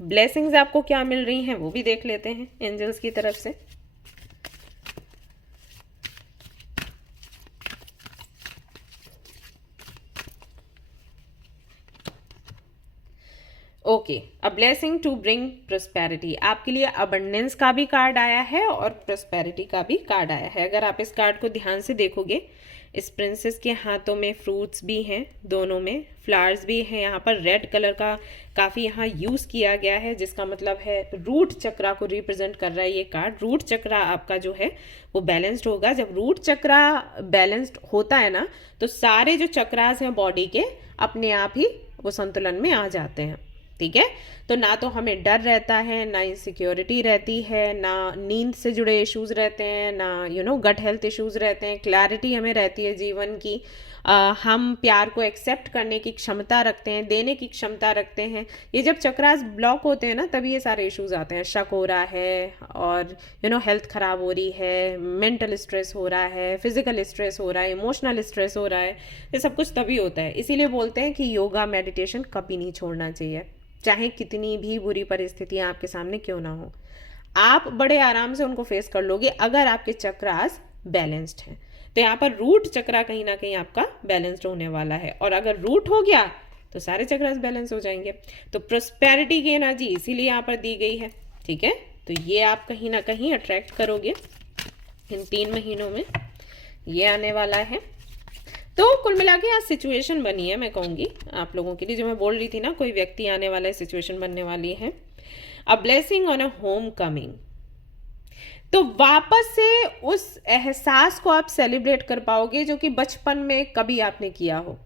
ब्लेसिंग्स आपको क्या मिल रही हैं वो भी देख लेते हैं एंजल्स की तरफ से। Okay, a blessing to bring prosperity. आपके लिए अबंडेंस का भी कार्ड आया है और प्रोस्पेरिटी का भी कार्ड आया है। अगर आप इस कार्ड को ध्यान से देखोगे, इस प्रिंसेस के हाथों में फ्रूट्स भी हैं, दोनों में फ्लावर्स भी हैं। यहाँ पर रेड कलर का काफ़ी यहाँ यूज़ किया गया है, जिसका मतलब है रूट चक्रा को रिप्रेजेंट कर रहा है ये कार्ड। रूट चक्रा आपका जो है वो बैलेंस्ड होगा। जब रूट चक्रा बैलेंस्ड होता है ना, तो सारे जो चक्रास हैं बॉडी के अपने आप ही वो संतुलन में आ जाते हैं। ठीक है, तो ना तो हमें डर रहता है, ना इनसिक्योरिटी रहती है, ना नींद से जुड़े इश्यूज रहते हैं, ना गट हेल्थ इश्यूज रहते हैं। क्लैरिटी हमें रहती है जीवन की। हम प्यार को एक्सेप्ट करने की क्षमता रखते हैं, देने की क्षमता रखते हैं। ये जब चक्रास ब्लॉक होते हैं ना, तभी ये सारे इश्यूज आते हैं। शक हो रहा है और हेल्थ खराब हो रही है, मेंटल स्ट्रेस हो रहा है, फिजिकल स्ट्रेस हो रहा है, इमोशनल स्ट्रेस हो रहा है। ये सब कुछ तभी होता है। इसीलिए बोलते हैं कि योगा मेडिटेशन कभी नहीं छोड़ना चाहिए, चाहे कितनी भी बुरी परिस्थितियां आपके सामने क्यों ना हो। आप बड़े आराम से उनको फेस कर लोगे अगर आपके चक्रास बैलेंस्ड हैं। तो यहाँ पर रूट चक्रा कहीं ना कहीं आपका बैलेंस्ड होने वाला है, और अगर रूट हो गया तो सारे चक्रास बैलेंस हो जाएंगे। तो प्रोस्पेरिटी की एनर्जी इसीलिए यहाँ पर दी गई है। ठीक है, तो ये आप कहीं ना कहीं अट्रैक्ट करोगे इन 3 महीनों में, ये आने वाला है। तो कुल मिला के आज सिचुएशन बनी है, मैं कहूँगी आप लोगों के लिए, जो मैं बोल रही थी ना, कोई व्यक्ति आने वाला है, सिचुएशन बनने वाली है। A blessing on a home coming. तो वापस से उस एहसास को आप सेलिब्रेट कर पाओगे जो कि बचपन में कभी आपने किया हो।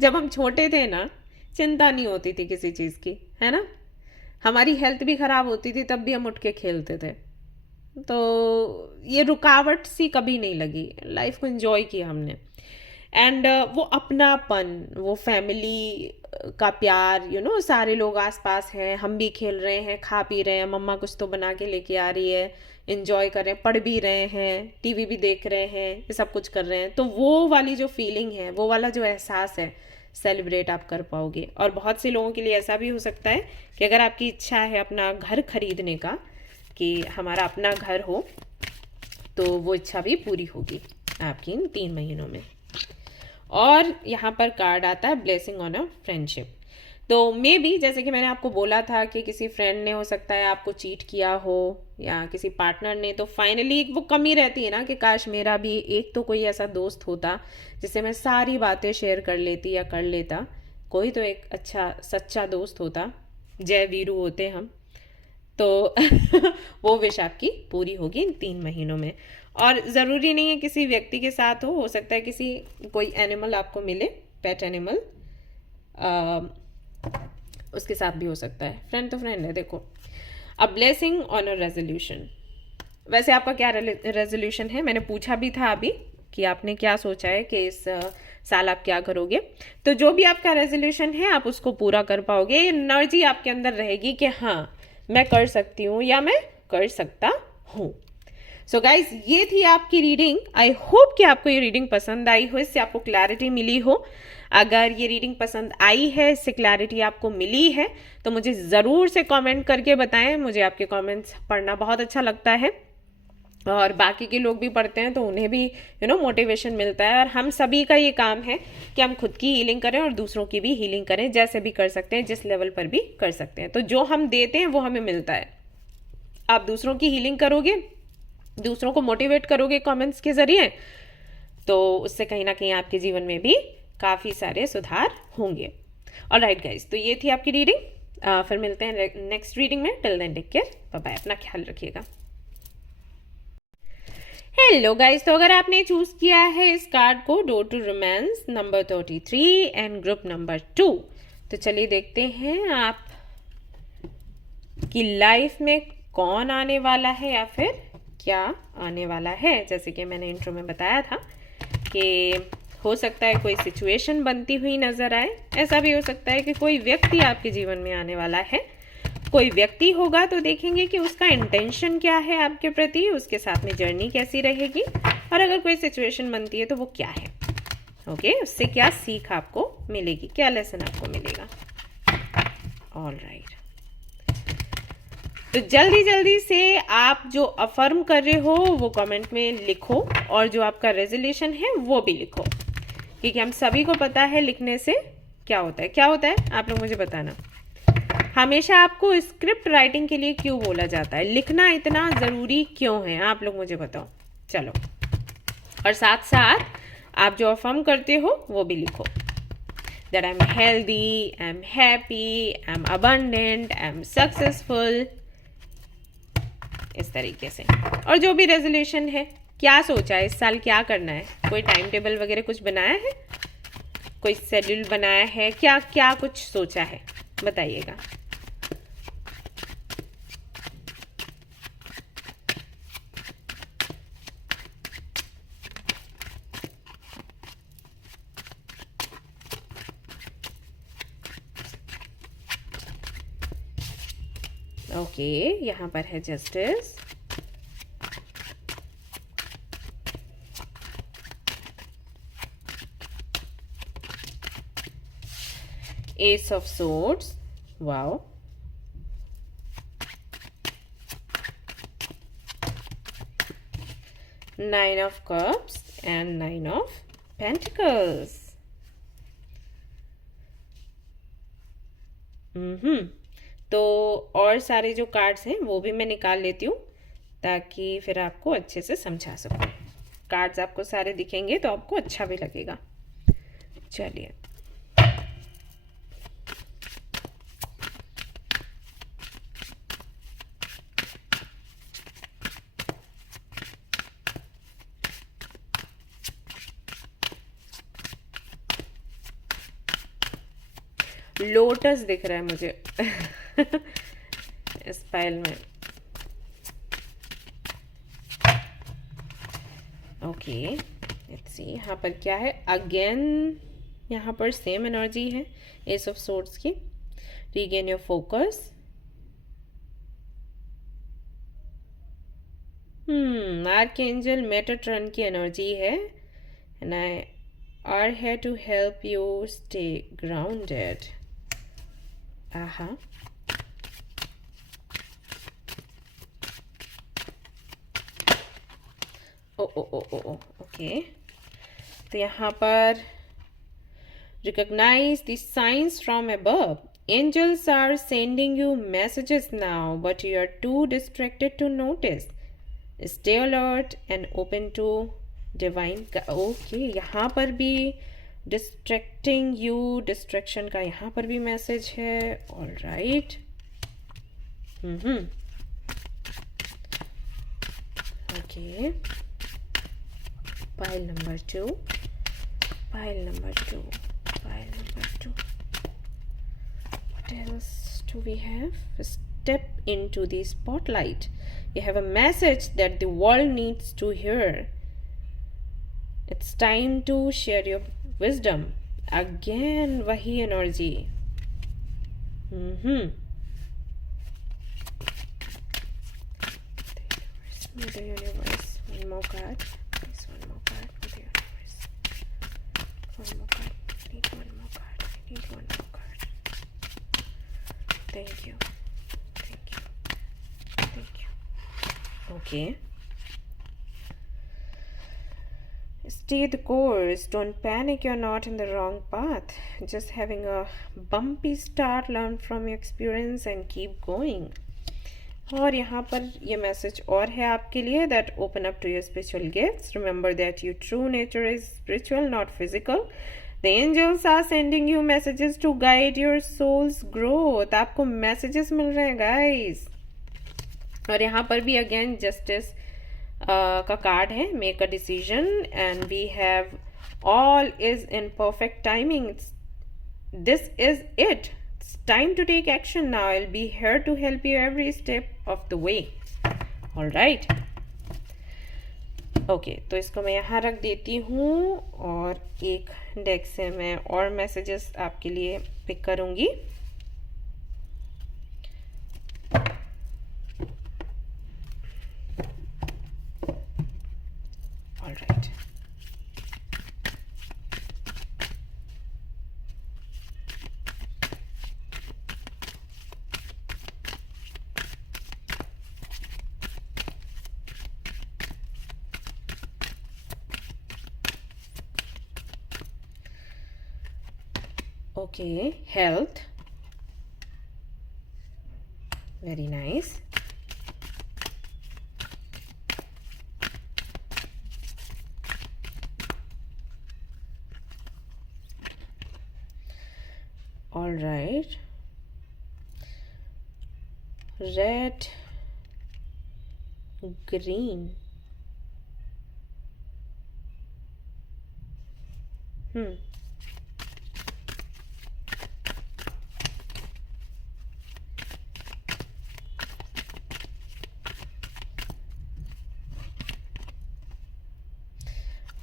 जब हम छोटे थे ना, चिंता नहीं होती थी किसी चीज़ की, है ना। हमारी हेल्थ भी खराब होती थी, तब भी हम उठ के खेलते थे। तो ये रुकावट सी कभी नहीं लगी, लाइफ को एंजॉय किया हमने। एंड वो अपनापन, वो फैमिली का प्यार, सारे लोग आसपास हैं, हम भी खेल रहे हैं, खा पी रहे हैं, मम्मा कुछ तो बना के लेके आ रही है, एंजॉय कर रहे हैं, पढ़ भी रहे हैं, टीवी भी देख रहे हैं, ये सब कुछ कर रहे हैं। तो वो वाली जो फीलिंग है, वो वाला जो एहसास है, सेलिब्रेट आप कर पाओगे। और बहुत से लोगों के लिए ऐसा भी हो सकता है कि अगर आपकी इच्छा है अपना घर खरीदने का, कि हमारा अपना घर हो, तो वो इच्छा भी पूरी होगी आपकी इन 3 महीनों में। और यहाँ पर कार्ड आता है ब्लेसिंग ऑन अ फ्रेंडशिप। तो मे बी जैसे कि मैंने आपको बोला था कि किसी फ्रेंड ने हो सकता है आपको चीट किया हो, या किसी पार्टनर ने, तो फाइनली वो कमी रहती है ना कि काश मेरा भी एक तो कोई ऐसा दोस्त होता जिससे मैं सारी बातें शेयर कर लेती या कर लेता। कोई तो एक अच्छा सच्चा दोस्त होता, जय वीरू होते हम। तो वो विश आपकी पूरी होगी इन 3 महीनों में। और ज़रूरी नहीं है किसी व्यक्ति के साथ हो सकता है किसी कोई एनिमल आपको मिले, पेट एनिमल, उसके साथ भी हो सकता है। फ्रेंड तो फ्रेंड है। देखो, a blessing on a resolution. वैसे आपका क्या रेजोल्यूशन है, मैंने पूछा भी था अभी कि आपने क्या सोचा है कि इस साल आप क्या करोगे। तो जो भी आपका रेजोल्यूशन है आप उसको पूरा कर पाओगे। एनर्जी आपके अंदर रहेगी कि हाँ मैं कर सकती हूँ या मैं कर सकता हूँ। सो गाइज, ये थी आपकी रीडिंग। आई होप कि आपको ये रीडिंग पसंद आई हो, इससे आपको क्लैरिटी मिली हो। अगर ये रीडिंग पसंद आई है, इससे क्लैरिटी आपको मिली है, तो मुझे ज़रूर से कमेंट करके बताएं। मुझे आपके कमेंट्स पढ़ना बहुत अच्छा लगता है, और बाकी के लोग भी पढ़ते हैं तो उन्हें भी मोटिवेशन मिलता है। और हम सभी का ये काम है कि हम खुद की हीलिंग करें और दूसरों की भी हीलिंग करें, जैसे भी कर सकते हैं, जिस लेवल पर भी कर सकते हैं। तो जो हम देते हैं वो हमें मिलता है। आप दूसरों की हीलिंग करोगे, दूसरों को मोटिवेट करोगे कमेंट्स के जरिए, तो उससे कहीं ना कहीं आपके जीवन में भी काफ़ी सारे सुधार होंगे। ऑलराइट गाइज, तो ये थी आपकी रीडिंग। फिर मिलते हैं नेक्स्ट रीडिंग में। Till then take care, bye bye, अपना ख्याल रखिएगा। हेलो गाइस, तो अगर आपने चूज किया है इस कार्ड को, door to romance number 33 and group number 2, तो चलिए देखते हैं आप की लाइफ में कौन आने वाला है या फिर क्या आने वाला है। जैसे कि मैंने इंट्रो में बताया था कि हो सकता है कोई सिचुएशन बनती हुई नजर आए, ऐसा भी हो सकता है कि कोई व्यक्ति आपके जीवन में आने वाला है। कोई व्यक्ति होगा तो देखेंगे कि उसका इंटेंशन क्या है आपके प्रति, उसके साथ में जर्नी कैसी रहेगी, और अगर कोई सिचुएशन बनती है तो वो क्या है। ओके, उससे क्या सीख आपको मिलेगी, क्या लेसन आपको मिलेगा। ऑलराइट, तो जल्दी जल्दी से आप जो अफर्म कर रहे हो वो कमेंट में लिखो, और जो आपका रेजोल्यूशन है वो भी लिखो, क्योंकि हम सभी को पता है लिखने से क्या होता है। क्या होता है आप लोग मुझे बताना। हमेशा आपको स्क्रिप्ट राइटिंग के लिए क्यों बोला जाता है, लिखना इतना ज़रूरी क्यों है, आप लोग मुझे बताओ। चलो, और साथ साथ आप जो अफर्म करते हो वो भी लिखो, that I am healthy, I am happy, I am abundant, I am successful, इस तरीके से। और जो भी रेजोल्यूशन है, क्या सोचा है इस साल क्या करना है, कोई टाइम टेबल वगैरह कुछ बनाया है, कोई शेड्यूल बनाया है, क्या क्या कुछ सोचा है, बताइएगा। ओके, यहाँ पर है justice, S of swords, wow, nine of cups and nine of pentacles. तो और सारे जो कार्ड्स हैं वो भी मैं निकाल लेती हूँ, ताकि फिर आपको अच्छे से समझा सकूँ। कार्ड्स आपको सारे दिखेंगे तो आपको अच्छा भी लगेगा। चलिए, लोटस दिख रहा है मुझे इस फाइल में। ओके, लेट्स सी यहाँ पर क्या है। अगेन यहाँ पर सेम एनर्जी है एस ऑफ सोर्ड्स की। Regain your focus. Archangel Metatron की एनर्जी है, and are here to help you stay grounded. Uh-huh. Oh okay, तो यहाँ पर recognize the signs from above. Angels are sending you messages now, but you are too distracted to notice. Stay alert and open to divine. Okay, यहाँ पर भी distracting you, distraction का यहाँ पर भी मैसेज है. All right. Okay. Pile number 2. Pile number 2. Pile number 2. What else do we have? Step into the spotlight. You have a message that the world needs to hear. It's time to share your wisdom. Again, wahi energy. The universe. One more card. Please, one more card for the universe. One more card. I need one more card. I need one more card. Thank you. Thank you. Thank you. Okay. Stay the course. Don't panic. You're not in the wrong path. Just having a bumpy start. Learn from your experience and keep going. और यहाँ पर ये मैसेज और है आपके लिए, that open up to your spiritual gifts. Remember that your true nature is spiritual, not physical. The angels are sending you messages to guide your soul's growth. आपको मैसेजेस मिल रहे हैं गाइस. और यहाँ पर भी अगेन जस्टिस का कार्ड है. Make a decision and we have all is in perfect timing. This is it. It's time to take action now. I'll be here to help you every step of the way. All right. Okay, तो इसको मैं यहाँ रख देती हूँ और एक डेक से मैं और मैसेजेस आपके लिए पिक करूँगी. All right. Okay, health. Very nice. All right. Red, green.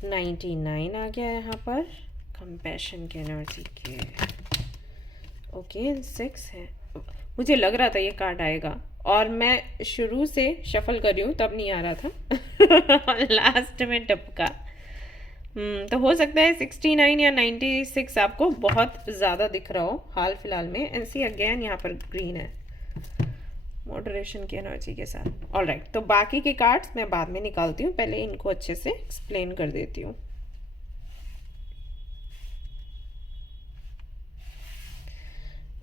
$99 आ गया यहाँ पर कंपैशन की एनर्जी के. ओके, 6 है. मुझे लग रहा था ये कार्ड आएगा और मैं शुरू से शफल कर रही हूँ तब नहीं आ रहा था. लास्ट में टपका. तो हो सकता है 69 या 96 आपको बहुत ज़्यादा दिख रहा हो हाल फिलहाल में. एंड सी अगेन यहाँ पर ग्रीन है मॉडरेशन की एनर्जी के साथ. ऑल राइट, तो बाकी के कार्ड्स मैं बाद में निकालती हूँ. पहले इनको अच्छे से एक्सप्लेन कर देती हूँ.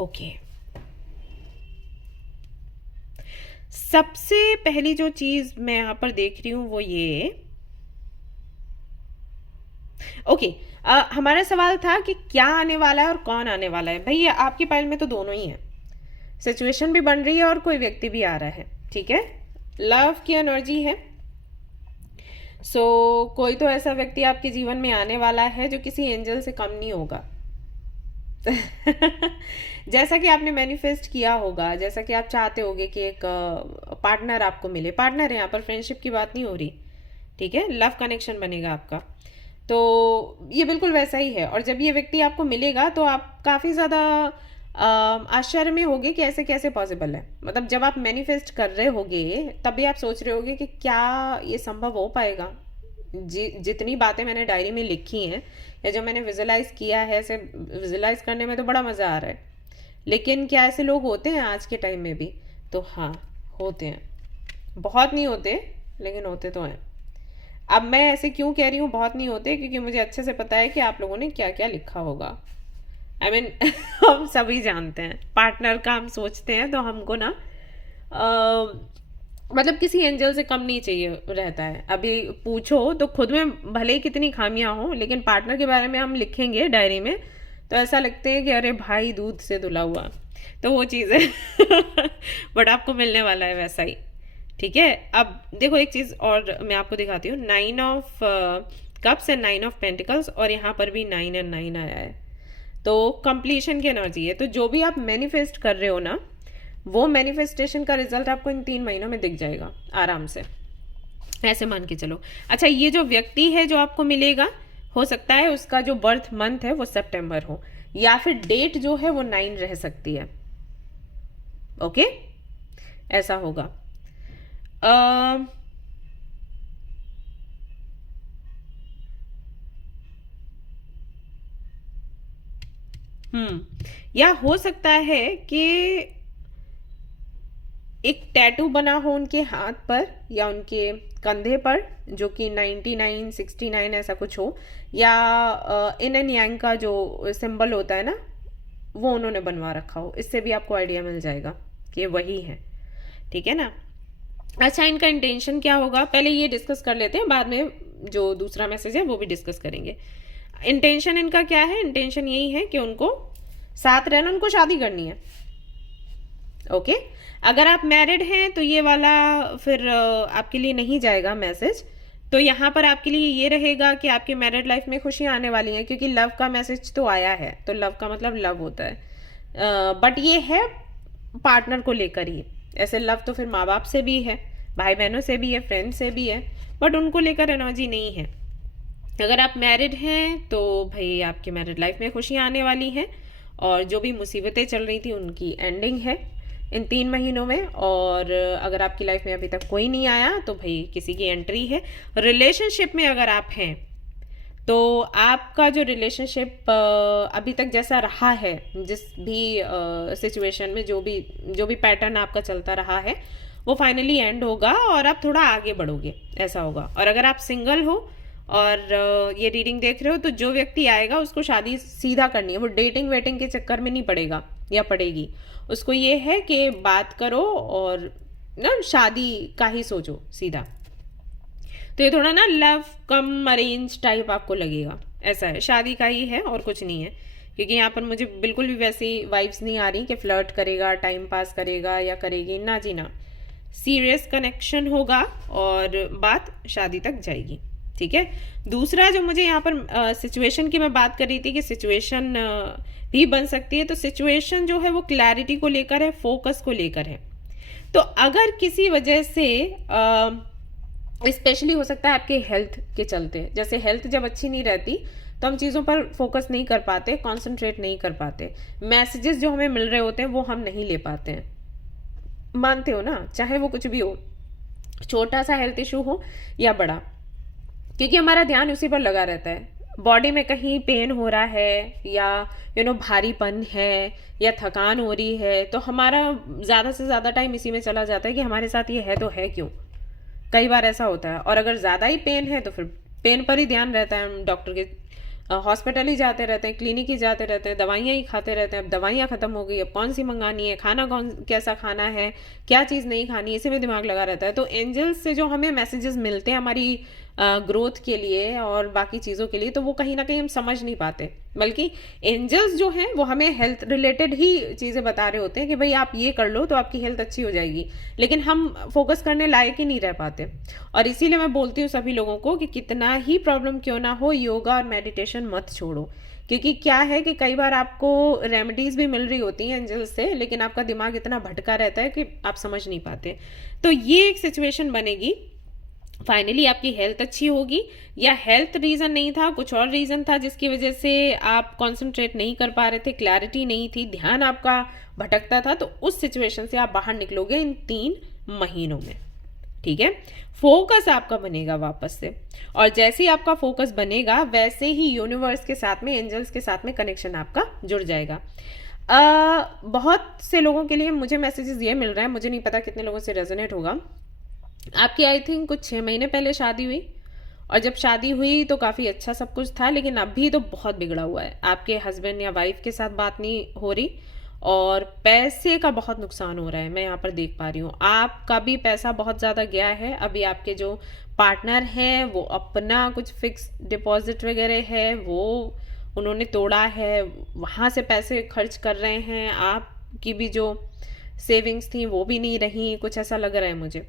ओके, सबसे पहली जो चीज मैं यहाँ पर देख रही हूँ वो ये. ओके, हमारा सवाल था कि क्या आने वाला है और कौन आने वाला है. भैया आपकी पाइल में तो दोनों ही है. सिचुएशन भी बन रही है और कोई व्यक्ति भी आ रहा है. ठीक है, लव की एनर्जी है. सो कोई तो ऐसा व्यक्ति आपके जीवन में आने वाला है जो किसी एंजल से कम नहीं होगा. जैसा कि आपने मैनिफेस्ट किया होगा, जैसा कि आप चाहते होगे कि एक पार्टनर आपको मिले. पार्टनर है यहाँ पर, फ्रेंडशिप की बात नहीं हो रही. ठीक है, लव कनेक्शन बनेगा आपका. तो ये बिल्कुल वैसा ही है. और जब ये व्यक्ति आपको मिलेगा तो आप काफ़ी ज़्यादा आश्चर्य में होगे कि ऐसे कैसे पॉसिबल है. मतलब जब आप मैनिफेस्ट कर रहे होगे तभी आप सोच रहे होगे कि क्या ये संभव हो पाएगा. जितनी बातें मैंने डायरी में लिखी हैं या जो मैंने विजुलाइज किया है, ऐसे विजुलाइज करने में तो बड़ा मज़ा आ रहा है। लेकिन क्या ऐसे लोग होते हैं आज के टाइम में भी? तो हाँ, होते हैं। बहुत नहीं होते, लेकिन होते तो हैं। अब मैं ऐसे क्यों कह रही हूँ बहुत नहीं होते, क्योंकि मुझे अच्छे से पता है कि आप लोगों ने क्या क्या लिखा होगा। आई मीन हम सभी जानते हैं, पार्टनर का हम सोचते हैं तो हमको ना मतलब किसी एंजल से कम नहीं चाहिए रहता है। अभी पूछो तो खुद में भले ही कितनी खामियां हो, लेकिन पार्टनर के बारे में हम लिखेंगे डायरी में तो ऐसा लगते हैं कि अरे भाई दूध से धुला हुआ। तो वो चीज़ है बट आपको मिलने वाला है वैसा ही। ठीक है, अब देखो एक चीज़ और मैं आपको दिखाती हूँ। 9 of cups and 9 of pentacles, और यहाँ पर भी 9 एंड 9 आया है। तो कंप्लीशन की एनर्जी है। तो जो भी आप मैनिफेस्ट कर रहे हो ना, वो मैनिफेस्टेशन का रिजल्ट आपको इन 3 महीनों में दिख जाएगा आराम से, ऐसे मान के चलो। अच्छा, ये जो व्यक्ति है जो आपको मिलेगा, हो सकता है उसका जो बर्थ मंथ है वो सितंबर हो, या फिर डेट जो है वो 9 रह सकती है। ओके, ऐसा होगा। या हो सकता है कि एक टैटू बना हो उनके हाथ पर या उनके कंधे पर, जो कि 99 69 ऐसा कुछ हो, या इन एंड यांग का जो सिंबल होता है ना, वो उन्होंने बनवा रखा हो। इससे भी आपको आइडिया मिल जाएगा कि वही है। ठीक है ना। अच्छा, इनका इंटेंशन क्या होगा पहले ये डिस्कस कर लेते हैं, बाद में जो दूसरा मैसेज है वो भी डिस्कस करेंगे। इंटेंशन इनका क्या है? इंटेंशन यही है कि उनको साथ रहना, उनको शादी करनी है। ओके, अगर आप मैरिड हैं तो ये वाला फिर आपके लिए नहीं जाएगा मैसेज। तो यहाँ पर आपके लिए ये रहेगा कि आपकी मैरिड लाइफ में खुशियाँ आने वाली हैं, क्योंकि लव का मैसेज तो आया है। तो लव का मतलब लव होता है, बट ये है पार्टनर को लेकर ही। ऐसे लव तो फिर माँ बाप से भी है, भाई बहनों से भी है, फ्रेंड से भी है, बट उनको लेकर एनर्जी नहीं है। अगर आप मैरिड हैं तो भाई आपकी मैरिड लाइफ में खुशियाँ आने वाली हैं, और जो भी मुसीबतें चल रही थी उनकी एंडिंग है इन 3 महीनों में। और अगर आपकी लाइफ में अभी तक कोई नहीं आया तो भाई किसी की एंट्री है। रिलेशनशिप में अगर आप हैं तो आपका जो रिलेशनशिप अभी तक जैसा रहा है, जिस भी सिचुएशन में जो भी पैटर्न आपका चलता रहा है, वो फाइनली एंड होगा और आप थोड़ा आगे बढ़ोगे, ऐसा होगा। और अगर आप सिंगल हो और ये रीडिंग देख रहे हो, तो जो व्यक्ति आएगा उसको शादी सीधा करनी है। वो डेटिंग वेटिंग के चक्कर में नहीं पड़ेगा या पड़ेगी। उसको ये है कि बात करो और ना शादी का ही सोचो सीधा। तो ये थोड़ा ना लव कम अरेंज टाइप आपको लगेगा, ऐसा है, शादी का ही है और कुछ नहीं है। क्योंकि यहाँ पर मुझे बिल्कुल भी वैसी वाइब्स नहीं आ रही कि फ्लर्ट करेगा, टाइम पास करेगा या करेगी, ना जी ना। सीरियस कनेक्शन होगा और बात शादी तक जाएगी। ठीक है। दूसरा जो मुझे यहाँ पर सिचुएशन की मैं बात कर रही थी कि सिचुएशन भी बन सकती है, तो सिचुएशन जो है वो क्लैरिटी को लेकर है, फोकस को लेकर है। तो अगर किसी वजह से स्पेशली हो सकता है आपके हेल्थ के चलते, जैसे हेल्थ जब अच्छी नहीं रहती तो हम चीज़ों पर फोकस नहीं कर पाते, कंसंट्रेट नहीं कर पाते, मैसेजेस जो हमें मिल रहे होते हैं वो हम नहीं ले पाते हैं। मानते हो ना, चाहे वो कुछ भी हो, छोटा सा हेल्थ इशू हो या बड़ा, क्योंकि हमारा ध्यान उसी पर लगा रहता है। बॉडी में कहीं पेन हो रहा है या भारीपन है या थकान हो रही है, तो हमारा ज़्यादा से ज़्यादा टाइम इसी में चला जाता है कि हमारे साथ ये है तो है क्यों। कई बार ऐसा होता है। और अगर ज़्यादा ही पेन है तो फिर पेन पर ही ध्यान रहता है, हम डॉक्टर के हॉस्पिटल ही जाते रहते हैं, क्लिनिक ही जाते रहते हैं, दवाइयाँ ही खाते रहते हैं। अब दवाइयाँ ख़त्म हो गई, अब कौन सी मंगानी है, खाना कैसा खाना है, क्या चीज़ नहीं खानी, इसी में दिमाग लगा रहता है। तो एंजल्स से जो हमें मैसेजेस मिलते हैं हमारी ग्रोथ के लिए और बाकी चीज़ों के लिए, तो वो कहीं ना कहीं हम समझ नहीं पाते, बल्कि एंजल्स जो हैं वो हमें हेल्थ रिलेटेड ही चीज़ें बता रहे होते हैं कि भाई आप ये कर लो तो आपकी हेल्थ अच्छी हो जाएगी, लेकिन हम फोकस करने लायक ही नहीं रह पाते। और इसीलिए मैं बोलती हूँ सभी लोगों को कि कितना ही प्रॉब्लम क्यों ना हो, योगा और मेडिटेशन मत छोड़ो। क्योंकि क्या है कि कई बार आपको रेमेडीज भी मिल रही होती हैं एंजल्स से, लेकिन आपका दिमाग इतना भटका रहता है कि आप समझ नहीं पाते। तो ये एक सिचुएशन बनेगी, फाइनली आपकी हेल्थ अच्छी होगी, या हेल्थ रीज़न नहीं था, कुछ और रीज़न था जिसकी वजह से आप कंसंट्रेट नहीं कर पा रहे थे, क्लैरिटी नहीं थी, ध्यान आपका भटकता था, तो उस सिचुएशन से आप बाहर निकलोगे इन 3 महीनों में। ठीक है, फोकस आपका बनेगा वापस से, और जैसे ही आपका फोकस बनेगा वैसे ही यूनिवर्स के साथ में, एंजल्स के साथ में कनेक्शन आपका जुड़ जाएगा। बहुत से लोगों के लिए मुझे मैसेजेस ये मिल रहा है, मुझे नहीं पता कितने लोगों से रेजोनेट होगा। आपकी आई थिंक कुछ 6 महीने पहले शादी हुई, और जब शादी हुई तो काफ़ी अच्छा सब कुछ था, लेकिन अभी तो बहुत बिगड़ा हुआ है। आपके हस्बैंड या वाइफ के साथ बात नहीं हो रही, और पैसे का बहुत नुकसान हो रहा है, मैं यहाँ पर देख पा रही हूँ। आपका भी पैसा बहुत ज़्यादा गया है। अभी आपके जो पार्टनर हैं वो अपना कुछ फिक्स डिपॉजिट वगैरह है वो उन्होंने तोड़ा है, वहाँ से पैसे खर्च कर रहे हैं। आपकी भी जो सेविंग्स थी वो भी नहीं रही, कुछ ऐसा लग रहा है मुझे।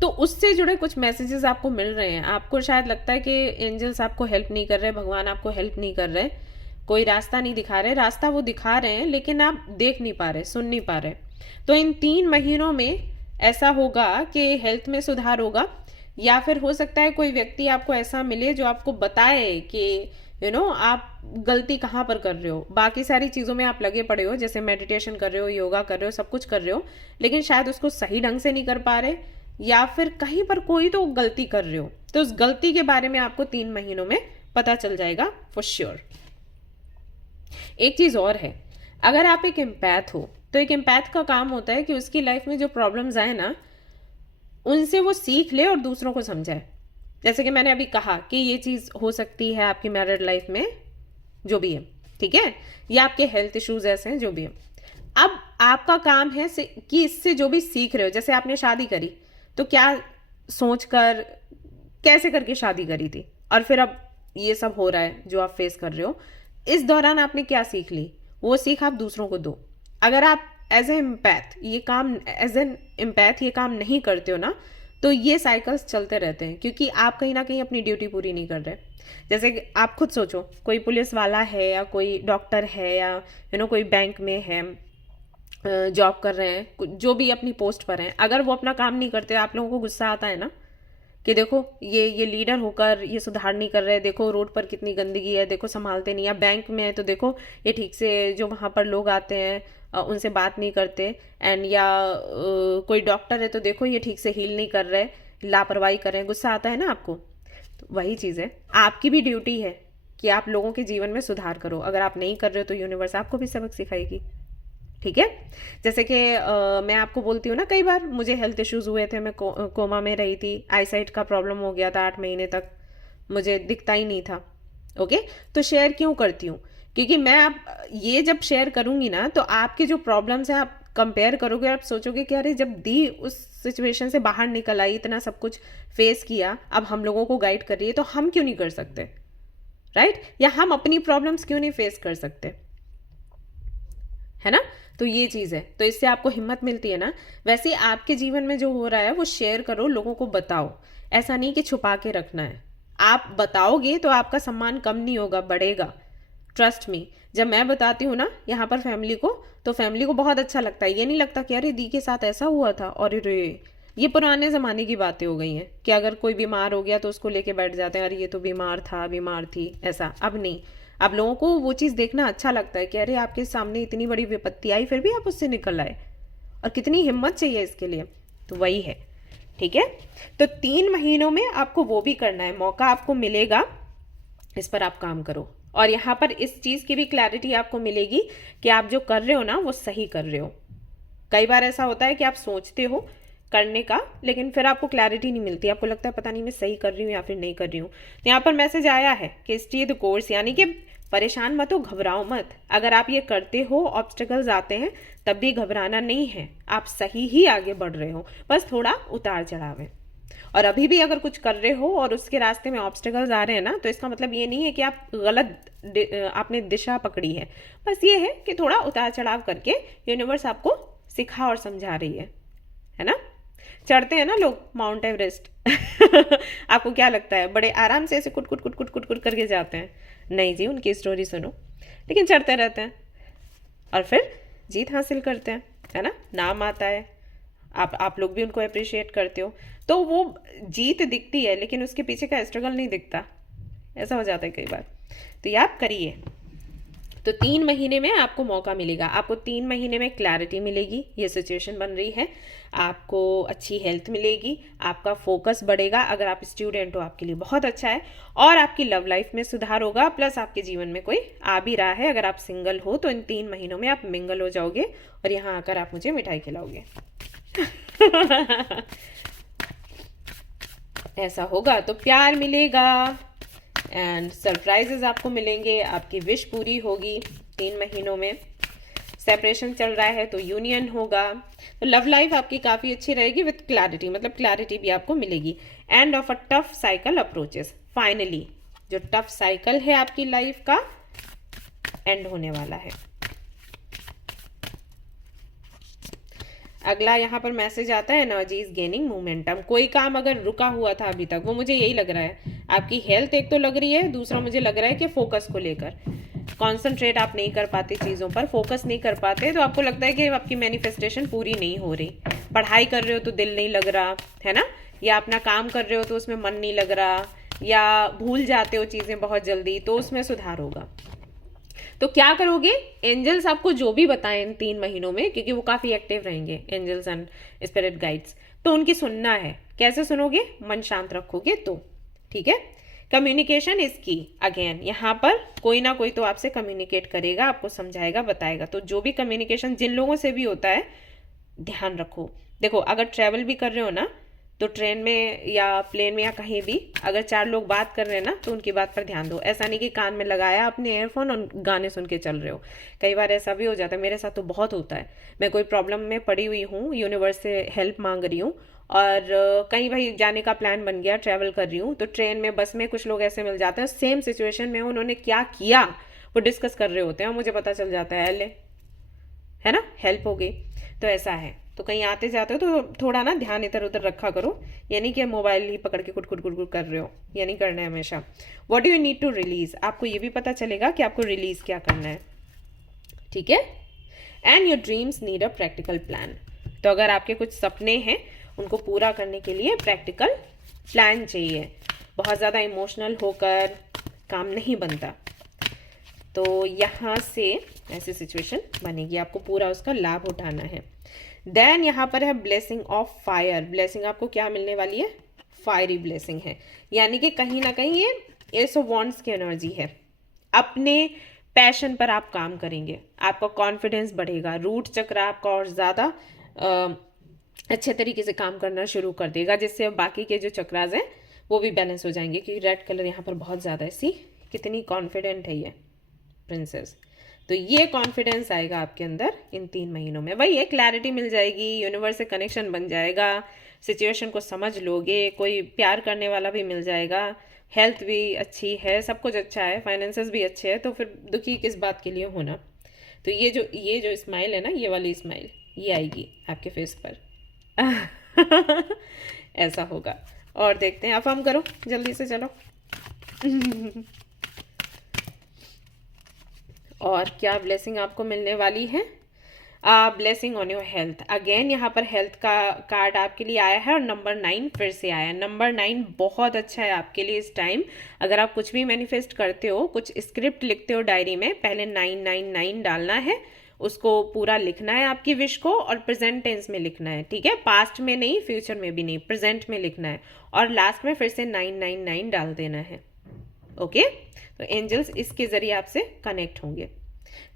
तो उससे जुड़े कुछ मैसेजेस आपको मिल रहे हैं। आपको शायद लगता है कि एंजल्स आपको हेल्प नहीं कर रहे, भगवान आपको हेल्प नहीं कर रहे, कोई रास्ता नहीं दिखा रहे। रास्ता वो दिखा रहे हैं लेकिन आप देख नहीं पा रहे, सुन नहीं पा रहे। तो इन 3 महीनों में ऐसा होगा कि हेल्थ में सुधार होगा, या फिर हो सकता है कोई व्यक्ति आपको ऐसा मिले जो आपको बताए कि आप गलती कहाँ पर कर रहे हो। बाकी सारी चीज़ों में आप लगे पड़े हो, जैसे मेडिटेशन कर रहे हो, योगा कर रहे हो, सब कुछ कर रहे हो, लेकिन शायद उसको सही ढंग से नहीं कर पा रहे, या फिर कहीं पर कोई तो गलती कर रहे हो। तो उस गलती के बारे में आपको 3 महीनों में पता चल जाएगा फॉर श्योर। एक चीज और है, अगर आप एक एम्पैथ हो तो एक एम्पैथ का काम होता है कि उसकी लाइफ में जो प्रॉब्लम्स आए ना, उनसे वो सीख ले और दूसरों को समझाए। जैसे कि मैंने अभी कहा कि ये चीज हो सकती है आपकी मैरिड लाइफ में, जो भी है, ठीक है, या आपके हेल्थ इश्यूज ऐसे हैं, जो भी है। अब आपका काम है कि इससे जो भी सीख रहे हो, जैसे आपने शादी करी तो क्या सोचकर, कैसे करके शादी करी थी, और फिर अब ये सब हो रहा है जो आप फेस कर रहे हो, इस दौरान आपने क्या सीख ली, वो सीख आप दूसरों को दो। अगर आप एज एन एम्पैथ ये काम नहीं करते हो ना, तो ये साइकिल्स चलते रहते हैं, क्योंकि आप कहीं ना कहीं अपनी ड्यूटी पूरी नहीं कर रहे। जैसे कि आप खुद सोचो, कोई पुलिस वाला है या कोई डॉक्टर है या कोई बैंक में है, जॉब कर रहे हैं, जो भी अपनी पोस्ट पर हैं, अगर वो अपना काम नहीं करते, आप लोगों को गुस्सा आता है ना कि देखो ये लीडर होकर ये सुधार नहीं कर रहे, देखो रोड पर कितनी गंदगी है, देखो संभालते नहीं। या बैंक में है तो देखो ये ठीक से जो वहाँ पर लोग आते हैं उनसे बात नहीं करते, एंड या कोई डॉक्टर है तो देखो ये ठीक से हील नहीं कर रहे, लापरवाही कर रहे हैं। गुस्सा आता है ना आपको। तो वही चीज़ है, आपकी भी ड्यूटी है कि आप लोगों के जीवन में सुधार करो। अगर आप नहीं कर रहे हो तो यूनिवर्स आपको भी सबक सिखाएगी, ठीक है। जैसे कि मैं आपको बोलती हूँ ना, कई बार मुझे हेल्थ इश्यूज हुए थे, मैं कोमा में रही थी, आईसाइट का प्रॉब्लम हो गया था, 8 महीने तक मुझे दिखता ही नहीं था। ओके, तो शेयर क्यों करती हूँ, क्योंकि मैं आप ये जब शेयर करूंगी ना, तो आपके जो प्रॉब्लम्स हैं आप कंपेयर करोगे, आप सोचोगे कि अरे जब दी उस सिचुएशन से बाहर निकल आई, इतना सब कुछ फेस किया, अब हम लोगों को गाइड कर रही है, तो हम क्यों नहीं कर सकते, राइट? या हम अपनी प्रॉब्लम्स क्यों नहीं फेस कर सकते, है ना? तो ये चीज़ है, तो इससे आपको हिम्मत मिलती है ना। वैसे आपके जीवन में जो हो रहा है वो शेयर करो, लोगों को बताओ। ऐसा नहीं कि छुपा के रखना है। आप बताओगे तो आपका सम्मान कम नहीं होगा, बढ़ेगा। ट्रस्ट मी, जब मैं बताती हूँ ना यहाँ पर फैमिली को, तो फैमिली को बहुत अच्छा लगता है। ये नहीं लगता कि अरे दी के साथ ऐसा हुआ था, और ये पुराने ज़माने की बातें हो गई हैं कि अगर कोई बीमार हो गया तो उसको लेके बैठ जाते हैं, अरे ये तो बीमार था, बीमार थी, ऐसा। अब नहीं, अब लोगों को वो चीज़ देखना अच्छा लगता है कि अरे आपके सामने इतनी बड़ी विपत्ति आई फिर भी आप उससे निकल आए, और कितनी हिम्मत चाहिए इसके लिए। तो वही है, ठीक है। तो 3 महीनों में आपको वो भी करना है, मौका आपको मिलेगा, इस पर आप काम करो। और यहाँ पर इस चीज़ की भी क्लैरिटी आपको मिलेगी कि आप जो कर रहे हो ना वो सही कर रहे हो। कई बार ऐसा होता है कि आप सोचते हो करने का, लेकिन फिर आपको क्लैरिटी नहीं मिलती, आपको लगता है पता नहीं मैं सही कर रही हूँ या फिर नहीं कर रही हूँ। तो यहाँ पर मैसेज आया है कि स्टे द कोर्स, यानी कि परेशान मत हो, घबराओ मत। अगर आप ये करते हो, ऑब्स्टेकल्स आते हैं, तब भी घबराना नहीं है, आप सही ही आगे बढ़ रहे हो, बस थोड़ा उतार चढ़ाव है। और अभी भी अगर कुछ कर रहे हो और उसके रास्ते में ऑब्स्टेकल्स आ रहे हैं ना, तो इसका मतलब ये नहीं है कि आप गलत आपने दिशा पकड़ी है, बस ये है कि थोड़ा उतार चढ़ाव करके यूनिवर्स आपको सिखा और समझा रही है ना। चढ़ते हैं ना लोग माउंट एवरेस्ट आपको क्या लगता है बड़े आराम से ऐसे कुट कुट कुट कुट कुट कुट करके जाते हैं? नहीं जी, उनकी स्टोरी सुनो, लेकिन चढ़ते रहते हैं और फिर जीत हासिल करते हैं, है ना। नाम आता है, आप लोग भी उनको अप्रिशिएट करते हो, तो वो जीत दिखती है लेकिन उसके पीछे का स्ट्रगल नहीं दिखता, ऐसा हो जाता है कई बार। तो ये आप करिए। तो 3 महीने में आपको मौका मिलेगा, आपको 3 महीने में क्लैरिटी मिलेगी, ये सिचुएशन बन रही है, आपको अच्छी हेल्थ मिलेगी, आपका फोकस बढ़ेगा, अगर आप स्टूडेंट हो आपके लिए बहुत अच्छा है, और आपकी लव लाइफ में सुधार होगा, प्लस आपके जीवन में कोई आ भी रहा है, अगर आप सिंगल हो तो इन 3 महीनों में आप मिंगल हो जाओगे और यहाँ आकर आप मुझे मिठाई खिलाओगे। ऐसा होगा तो प्यार मिलेगा एंड सरप्राइजेस आपको मिलेंगे, आपकी विश पूरी होगी 3 महीनों में। सेपरेशन चल रहा है तो यूनियन होगा, तो लव लाइफ आपकी काफ़ी अच्छी रहेगी विथ क्लैरिटी, मतलब क्लैरिटी भी आपको मिलेगी। End of a tough cycle approaches, finally जो टफ साइकिल है आपकी लाइफ का एंड होने वाला है। अगला यहाँ पर मैसेज आता है एनर्जी इज गेनिंग मोमेंटम, कोई काम अगर रुका हुआ था अभी तक, वो मुझे यही लग रहा है, आपकी हेल्थ एक तो लग रही है, दूसरा मुझे लग रहा है कि फोकस को लेकर कॉन्सेंट्रेट आप नहीं कर पाते चीज़ों पर, फोकस नहीं कर पाते, तो आपको लगता है कि आपकी मैनिफेस्टेशन पूरी नहीं हो रही। पढ़ाई कर रहे हो तो दिल नहीं लग रहा है ना, या अपना काम कर रहे हो तो उसमें मन नहीं लग रहा, या भूल जाते हो चीज़ें बहुत जल्दी, तो उसमें सुधार होगा। तो क्या करोगे, एंजल्स आपको जो भी बताएं इन 3 महीनों में, क्योंकि वो काफ़ी एक्टिव रहेंगे एंजल्स एंड स्पिरिट गाइड्स, तो उनकी सुनना है। कैसे सुनोगे, मन शांत रखोगे तो, ठीक है। कम्युनिकेशन इज की, अगेन यहाँ पर कोई ना कोई तो आपसे कम्युनिकेट करेगा, आपको समझाएगा, बताएगा, तो जो भी कम्युनिकेशन जिन लोगों से भी होता है ध्यान रखो। देखो अगर ट्रैवल भी कर रहे हो ना, तो ट्रेन में या प्लेन में या कहीं भी अगर 4 लोग बात कर रहे हैं ना, तो उनकी बात पर ध्यान दो। ऐसा नहीं कि कान में लगाया अपने ईयरफोन और गाने सुन के चल रहे हो, कई बार ऐसा भी हो जाता है, मेरे साथ तो बहुत होता है। मैं कोई प्रॉब्लम में पड़ी हुई हूँ, यूनिवर्स से हेल्प मांग रही हूँ, और कहीं भाई जाने का प्लान बन गया, ट्रैवल कर रही हूँ, तो ट्रेन में बस में कुछ लोग ऐसे मिल जाते हैं, सेम सिचुएशन में उन्होंने क्या किया वो डिस्कस कर रहे होते हैं, और मुझे पता चल जाता है, ले है ना, हेल्प हो गई। तो ऐसा है, तो कहीं आते जाते हो तो थोड़ा ना ध्यान इधर उधर रखा करो, यानी कि मोबाइल ही पकड़ के कुट कुट कुट कुट कर रहे हो, ये नहीं करना है हमेशा। What do you need to release, आपको ये भी पता चलेगा कि आपको रिलीज क्या करना है, ठीक है। And your dreams need a practical plan, तो अगर आपके कुछ सपने हैं उनको पूरा करने के लिए प्रैक्टिकल प्लान चाहिए, बहुत ज़्यादा इमोशनल होकर काम नहीं बनता। तो यहाँ से ऐसी सिचुएशन बनेगी, आपको पूरा उसका लाभ उठाना है। देन यहाँ पर है ब्लेसिंग ऑफ फायर, ब्लेसिंग आपको क्या मिलने वाली है, फायरी ब्लेसिंग है, यानी कि कहीं ना कहीं ये एस ऑफ वॉन्ड्स की एनर्जी है। अपने पैशन पर आप काम करेंगे, आपका कॉन्फिडेंस बढ़ेगा, रूट चक्र आपका और ज़्यादा अच्छे तरीके से काम करना शुरू कर देगा, जिससे बाकी के जो चक्रास हैं वो भी बैलेंस हो जाएंगे। क्योंकि रेड कलर यहाँ पर बहुत ज़्यादा है, सी कितनी कॉन्फिडेंट है ये प्रिंसेस, तो ये कॉन्फिडेंस आएगा आपके अंदर इन 3 महीनों में। वही है, क्लैरिटी मिल जाएगी, यूनिवर्स से कनेक्शन बन जाएगा, सिचुएशन को समझ लोगे, कोई प्यार करने वाला भी मिल जाएगा, हेल्थ भी अच्छी है, सब कुछ अच्छा है, फाइनेंसेस भी अच्छे हैं, तो फिर दुखी किस बात के लिए होना। तो ये जो स्माइल है ना, ये वाली स्माइल ये आएगी आपके फेस पर। ऐसा होगा। और देखते हैं, अफर्म करो जल्दी से, चलो। और क्या ब्लेसिंग आपको मिलने वाली है, blessing on your health. Again यहाँ पर हेल्थ का कार्ड आपके लिए आया है, और नंबर 9 फिर से आया है। नंबर 9 बहुत अच्छा है आपके लिए इस टाइम। अगर आप कुछ भी मैनिफेस्ट करते हो, कुछ स्क्रिप्ट लिखते हो डायरी में, पहले 999 डालना है, उसको पूरा लिखना है आपकी विश को, और प्रेजेंट टेंस में लिखना है, ठीक है, पास्ट में नहीं, फ्यूचर में भी नहीं, प्रेजेंट में लिखना है, और लास्ट में फिर से 999 डाल देना है। ओके, तो एंजल्स इसके जरिए आपसे कनेक्ट होंगे,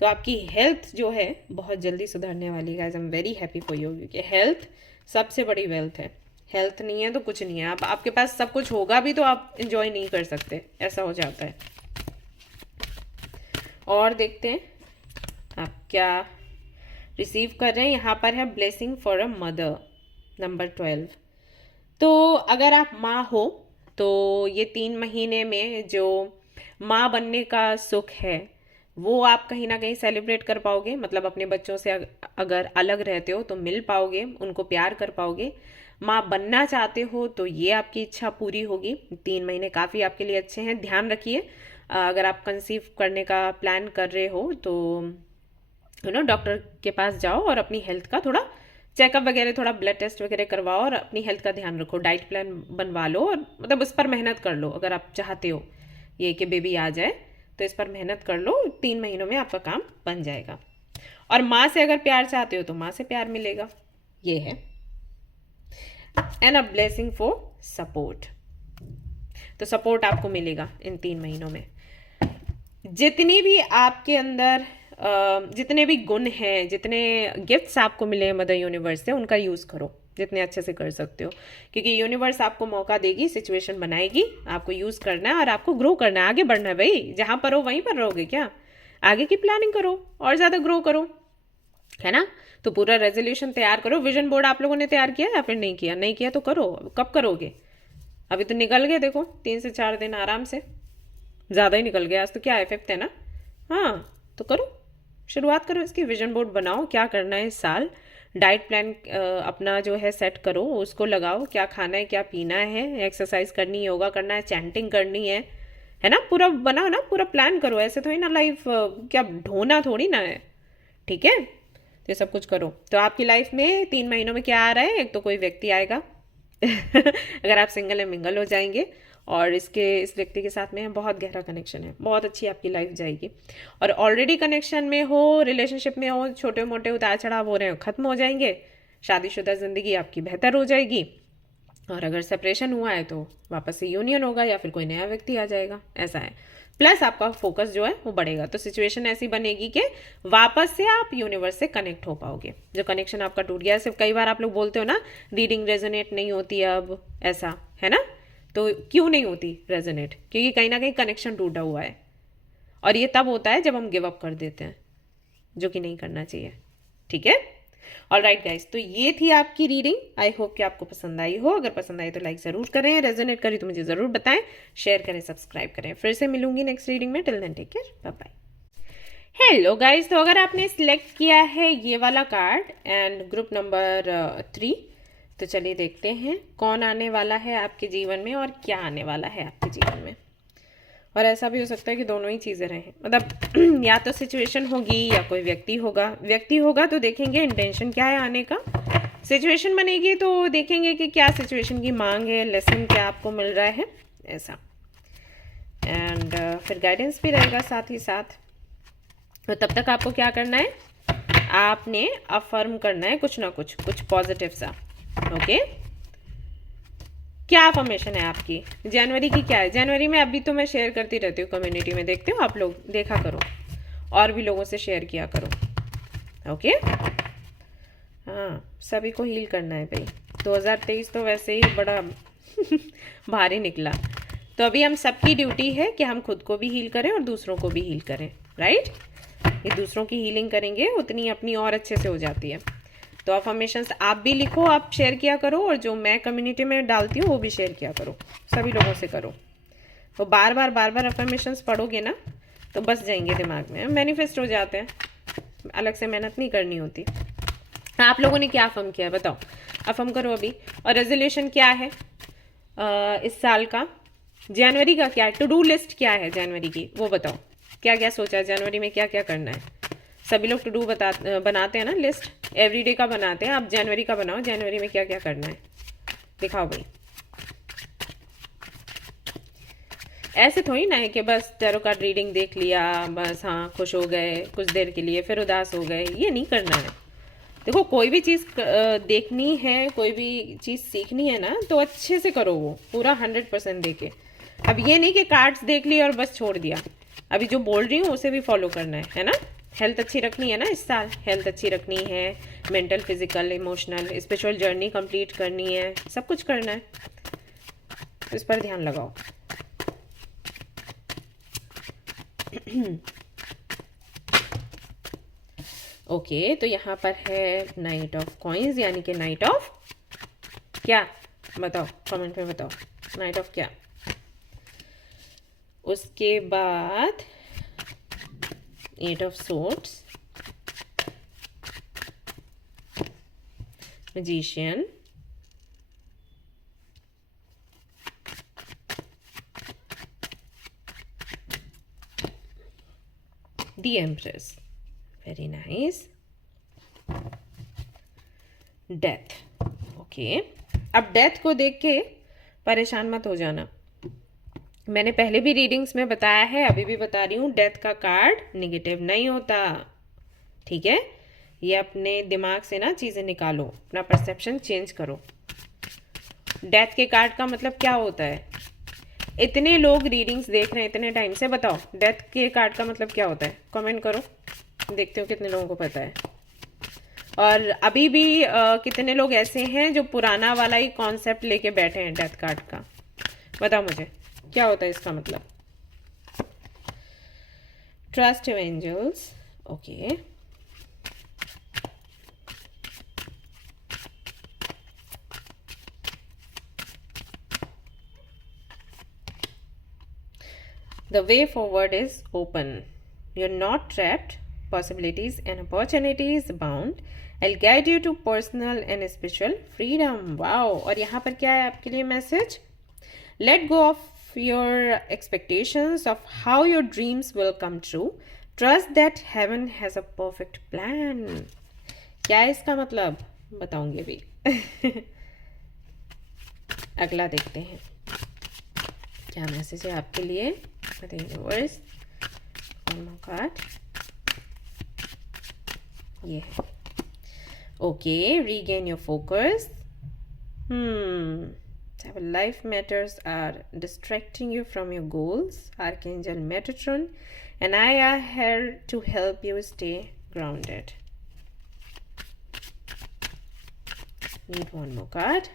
तो आपकी हेल्थ जो है बहुत जल्दी सुधरने वाली है। Guys I am very happy for you, क्योंकि हेल्थ सबसे बड़ी वेल्थ है। हेल्थ नहीं है तो कुछ नहीं है, आप आपके पास सब कुछ होगा भी तो आप इंजॉय नहीं कर सकते, ऐसा हो जाता है। और देखते हैं आप क्या रिसीव कर रहे हैं। यहाँ पर है blessing for a mother, number 12। तो अगर आप माँ हो तो ये 3 महीने में जो माँ बनने का सुख है वो आप कहीं ना कहीं सेलिब्रेट कर पाओगे, मतलब अपने बच्चों से अगर अलग रहते हो तो मिल पाओगे, उनको प्यार कर पाओगे। माँ बनना चाहते हो तो ये आपकी इच्छा पूरी होगी। 3 महीने काफ़ी आपके लिए अच्छे हैं। ध्यान रखिए, अगर आप कंसीव करने का प्लान कर रहे हो तो डॉक्टर के पास जाओ और अपनी हेल्थ का थोड़ा चेकअप वगैरह, थोड़ा ब्लड टेस्ट वगैरह करवाओ, और अपनी हेल्थ का ध्यान रखो, डाइट प्लान बनवा लो, और मतलब उस पर मेहनत कर लो। अगर आप चाहते हो ये कि बेबी आ जाए तो इस पर मेहनत कर लो, 3 महीनों में आपका काम बन जाएगा। और माँ से अगर प्यार चाहते हो तो माँ से प्यार मिलेगा, ये है। And a blessing for support, तो सपोर्ट आपको मिलेगा इन 3 महीनों में। जितनी भी आपके अंदर जितने भी गुण हैं, जितने गिफ्ट्स आपको मिले हैं मदर यूनिवर्स से, उनका यूज़ करो जितने अच्छे से कर सकते हो, क्योंकि यूनिवर्स आपको मौका देगी, सिचुएशन बनाएगी, आपको यूज़ करना है और आपको ग्रो करना है, आगे बढ़ना है भाई। जहाँ पर हो वहीं पर रहोगे क्या? आगे की प्लानिंग करो और ज़्यादा ग्रो करो, है ना। तो पूरा रेजोल्यूशन तैयार करो। विजन बोर्ड आप लोगों ने तैयार किया या फिर नहीं किया? नहीं किया तो करो। कब करोगे? अभी तो निकल गए, देखो 3 से 4 दिन आराम से, ज़्यादा ही निकल गया। आज तो क्या है, 5th है ना। हाँ, तो करो, शुरुआत करो इसकी। विजन बोर्ड बनाओ, क्या करना है इस साल, डाइट प्लान अपना जो है सेट करो, उसको लगाओ, क्या खाना है, क्या पीना है, एक्सरसाइज करनी, योगा करना है, चैंटिंग करनी है ना। पूरा बनाओ ना, पूरा प्लान करो। ऐसे थोड़ी ना लाइफ क्या ढोना थोड़ी ना है, ठीक है। तो ये सब कुछ करो। तो आपकी लाइफ में 3 महीनों में क्या आ रहा है? एक तो कोई व्यक्ति आएगा अगर आप सिंगल है, मिंगल हो जाएंगे, और इस व्यक्ति के साथ में बहुत गहरा कनेक्शन है, बहुत अच्छी आपकी लाइफ जाएगी। और ऑलरेडी कनेक्शन में हो, रिलेशनशिप में हो, छोटे मोटे उतार चढ़ाव हो रहे हो, खत्म हो जाएंगे, शादीशुदा ज़िंदगी आपकी बेहतर हो जाएगी। और अगर सेपरेशन हुआ है तो वापस से यूनियन होगा, या फिर कोई नया व्यक्ति आ जाएगा, ऐसा है। प्लस आपका फोकस जो है वो बढ़ेगा। तो सिचुएशन ऐसी बनेगी कि वापस से आप यूनिवर्स से कनेक्ट हो पाओगे। जो कनेक्शन आपका टूट गया, सिर्फ कई बार आप लोग बोलते हो ना, रीडिंग रेजोनेट नहीं होती अब, ऐसा है ना। तो क्यों नहीं होती रेजोनेट? क्योंकि कहीं ना कहीं कनेक्शन टूटा हुआ है, और ये तब होता है जब हम गिव अप कर देते हैं, जो कि नहीं करना चाहिए, ठीक है। ऑल राइट गाइज, तो ये थी आपकी रीडिंग। आई होप कि आपको पसंद आई हो। अगर पसंद आई तो लाइक ज़रूर करें, रेजोनेट करी तो मुझे ज़रूर बताएं, शेयर करें, सब्सक्राइब करें। फिर से मिलूंगी नेक्स्ट रीडिंग में। Till then take care, bye bye. Hello guys, तो अगर आपने सिलेक्ट किया है ये वाला कार्ड एंड ग्रुप नंबर 3, तो चलिए देखते हैं कौन आने वाला है आपके जीवन में और क्या आने वाला है आपके जीवन में। और ऐसा भी हो सकता है कि दोनों ही चीज़ें रहें, मतलब या तो सिचुएशन होगी या कोई व्यक्ति होगा। तो देखेंगे इंटेंशन क्या है आने का। सिचुएशन बनेगी तो देखेंगे कि क्या सिचुएशन की मांग है, लेसन क्या आपको मिल रहा है, ऐसा। एंड फिर गाइडेंस भी रहेगा साथ ही साथ। तो तब तक आपको क्या करना है, आपने अफर्म करना है कुछ ना कुछ पॉजिटिव सा, ओके। क्या अफर्मेशन है आपकी जनवरी की? क्या है जनवरी में? अभी तो मैं शेयर करती रहती हूँ कम्युनिटी में, देखते हो आप लोग, देखा करो और भी लोगों से शेयर किया करो, ओके। हाँ, सभी को हील करना है भाई। 2023 तो वैसे ही बड़ा भारी निकला। तो अभी हम सबकी ड्यूटी है कि हम खुद को भी हील करें और दूसरों को भी हील करें, राइट। ये दूसरों की हीलिंग करेंगे उतनी अपनी और अच्छे से हो जाती है। तो अफर्मेशंस आप भी लिखो, आप शेयर किया करो, और जो मैं कम्युनिटी में डालती हूँ वो भी शेयर किया करो, सभी लोगों से करो। तो बार बार अफर्मेशंस पढ़ोगे ना तो बस जाएंगे दिमाग में, मैनिफेस्ट हो जाते हैं, अलग से मेहनत नहीं करनी होती। आप लोगों ने क्या अफर्म किया है बताओ, अफर्म करो अभी। और रेजोल्यूशन क्या है इस साल का, जनवरी का क्या है, टू डू लिस्ट क्या है जनवरी की, वो बताओ। क्या क्या सोचा है जनवरी में, क्या क्या करना है। सभी लोग टू डू बनाते हैं ना, लिस्ट एवरीडे का बनाते हैं, आप जनवरी का बनाओ, जनवरी में क्या क्या करना है दिखाओ भाई। ऐसे थोड़ी ना है कि बस टैरो कार्ड रीडिंग देख लिया, बस हाँ खुश हो गए कुछ देर के लिए, फिर उदास हो गए, ये नहीं करना है। देखो, कोई भी चीज़ देखनी है, कोई भी चीज़ सीखनी है ना, तो अच्छे से करो, वो पूरा 100% देके। अब ये नहीं कि कार्ड्स देख ली और बस छोड़ दिया। अभी जो बोल रही हूँ उसे भी फॉलो करना है ना। हेल्थ अच्छी रखनी है ना इस साल, हेल्थ अच्छी रखनी है, mental, physical, emotional, spiritual journey complete करनी है, सब कुछ करना है, तो इस पर ध्यान लगाओ। ओके, तो यहाँ पर है नाइट ऑफ कॉइंस, यानी कि नाइट ऑफ क्या, बताओ कमेंट में बताओ, नाइट ऑफ क्या। उसके बाद 8 of swords, magician, the empress, very nice, death. Okay, अब डेथ को देख के परेशान मत हो जाना, मैंने पहले भी रीडिंग्स में बताया है, अभी भी बता रही हूँ, डेथ का कार्ड नेगेटिव नहीं होता, ठीक है। ये अपने दिमाग से ना चीज़ें निकालो, अपना परसेप्शन चेंज करो। डेथ के कार्ड का मतलब क्या होता है? इतने लोग रीडिंग्स देख रहे हैं इतने टाइम से, बताओ डेथ के कार्ड का मतलब क्या होता है? कमेंट करो, देखते हो कितने लोगों को पता है। और अभी भी कितने लोग ऐसे हैं जो पुराना वाला ही कॉन्सेप्ट लेके बैठे हैं डेथ कार्ड का? बताओ मुझे क्या होता है इसका मतलब। Trust your angels, okay. The way forward is open. You're not trapped. Possibilities and opportunities abound. I'll guide you to personal and spiritual freedom. Wow! और यहाँ पर क्या है आपके लिए message? Let go of your expectations of how your dreams will come true. Trust that heaven has a perfect plan. क्या है इसका मतलब? बताऊंगी अभी। अगला देखते हैं क्या मैसेज है आपके लिए। The universe, one more card, ये है। Okay, regain your focus. Several life matters are distracting you from your goals. Archangel Metatron and I are here to help you stay grounded. Need one more card.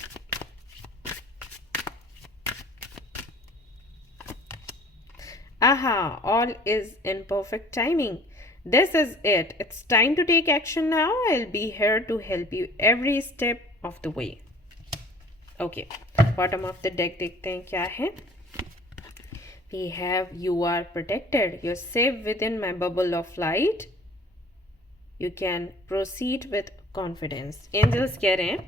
Aha, all is in perfect timing. This is it. It's time to take action now. I'll be here to help you every step of the way. Okay, bottom of the deck देखते हैं क्या है। We have you are protected. You're safe within my bubble of light. You can proceed with confidence. Angels कह रहे हैं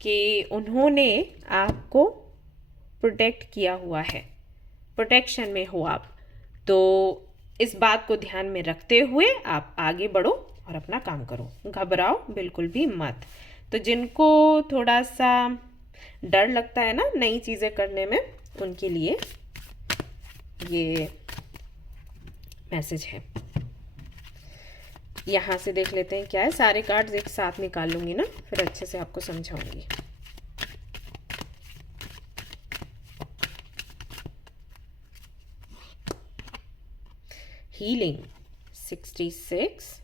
कि उन्होंने आपको प्रोटेक्ट किया हुआ है, प्रोटेक्शन में हो आप। तो इस बात को ध्यान में रखते हुए आप आगे बढ़ो और अपना काम करो, घबराओ बिल्कुल भी मत। तो जिनको थोड़ा सा डर लगता है ना नई चीज़ें करने में, उनके लिए ये मैसेज है। यहाँ से देख लेते हैं क्या है। सारे कार्ड्स एक साथ निकाल लूँगी ना, फिर अच्छे से आपको समझाऊंगी। Healing 66,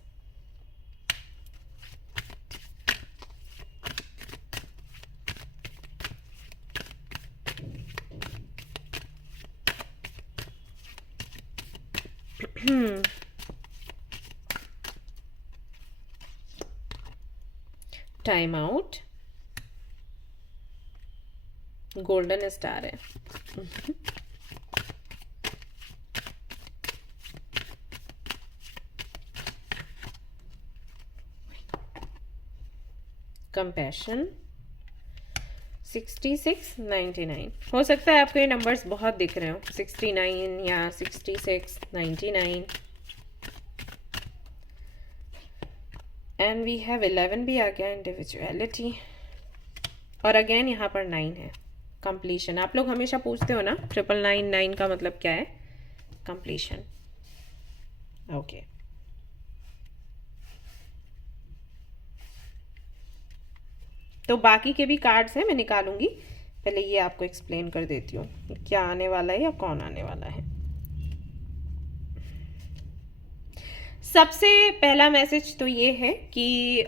time out, golden star है। कंपैशन 66, 99। हो सकता है आपको ये नंबर्स बहुत दिख रहे हो, 69 या 66, 99। एंड वी हैव 11 भी आ गया, इंडिविजुअलिटी। और अगेन यहाँ पर 9 है, कंप्लीशन। आप लोग हमेशा पूछते हो ना 999 का मतलब क्या है? कंप्लीशन। ओके तो बाकी के भी कार्ड्स हैं, मैं निकालूंगी। पहले ये आपको एक्सप्लेन कर देती हूँ क्या आने वाला है या कौन आने वाला है। सबसे पहला मैसेज तो ये है कि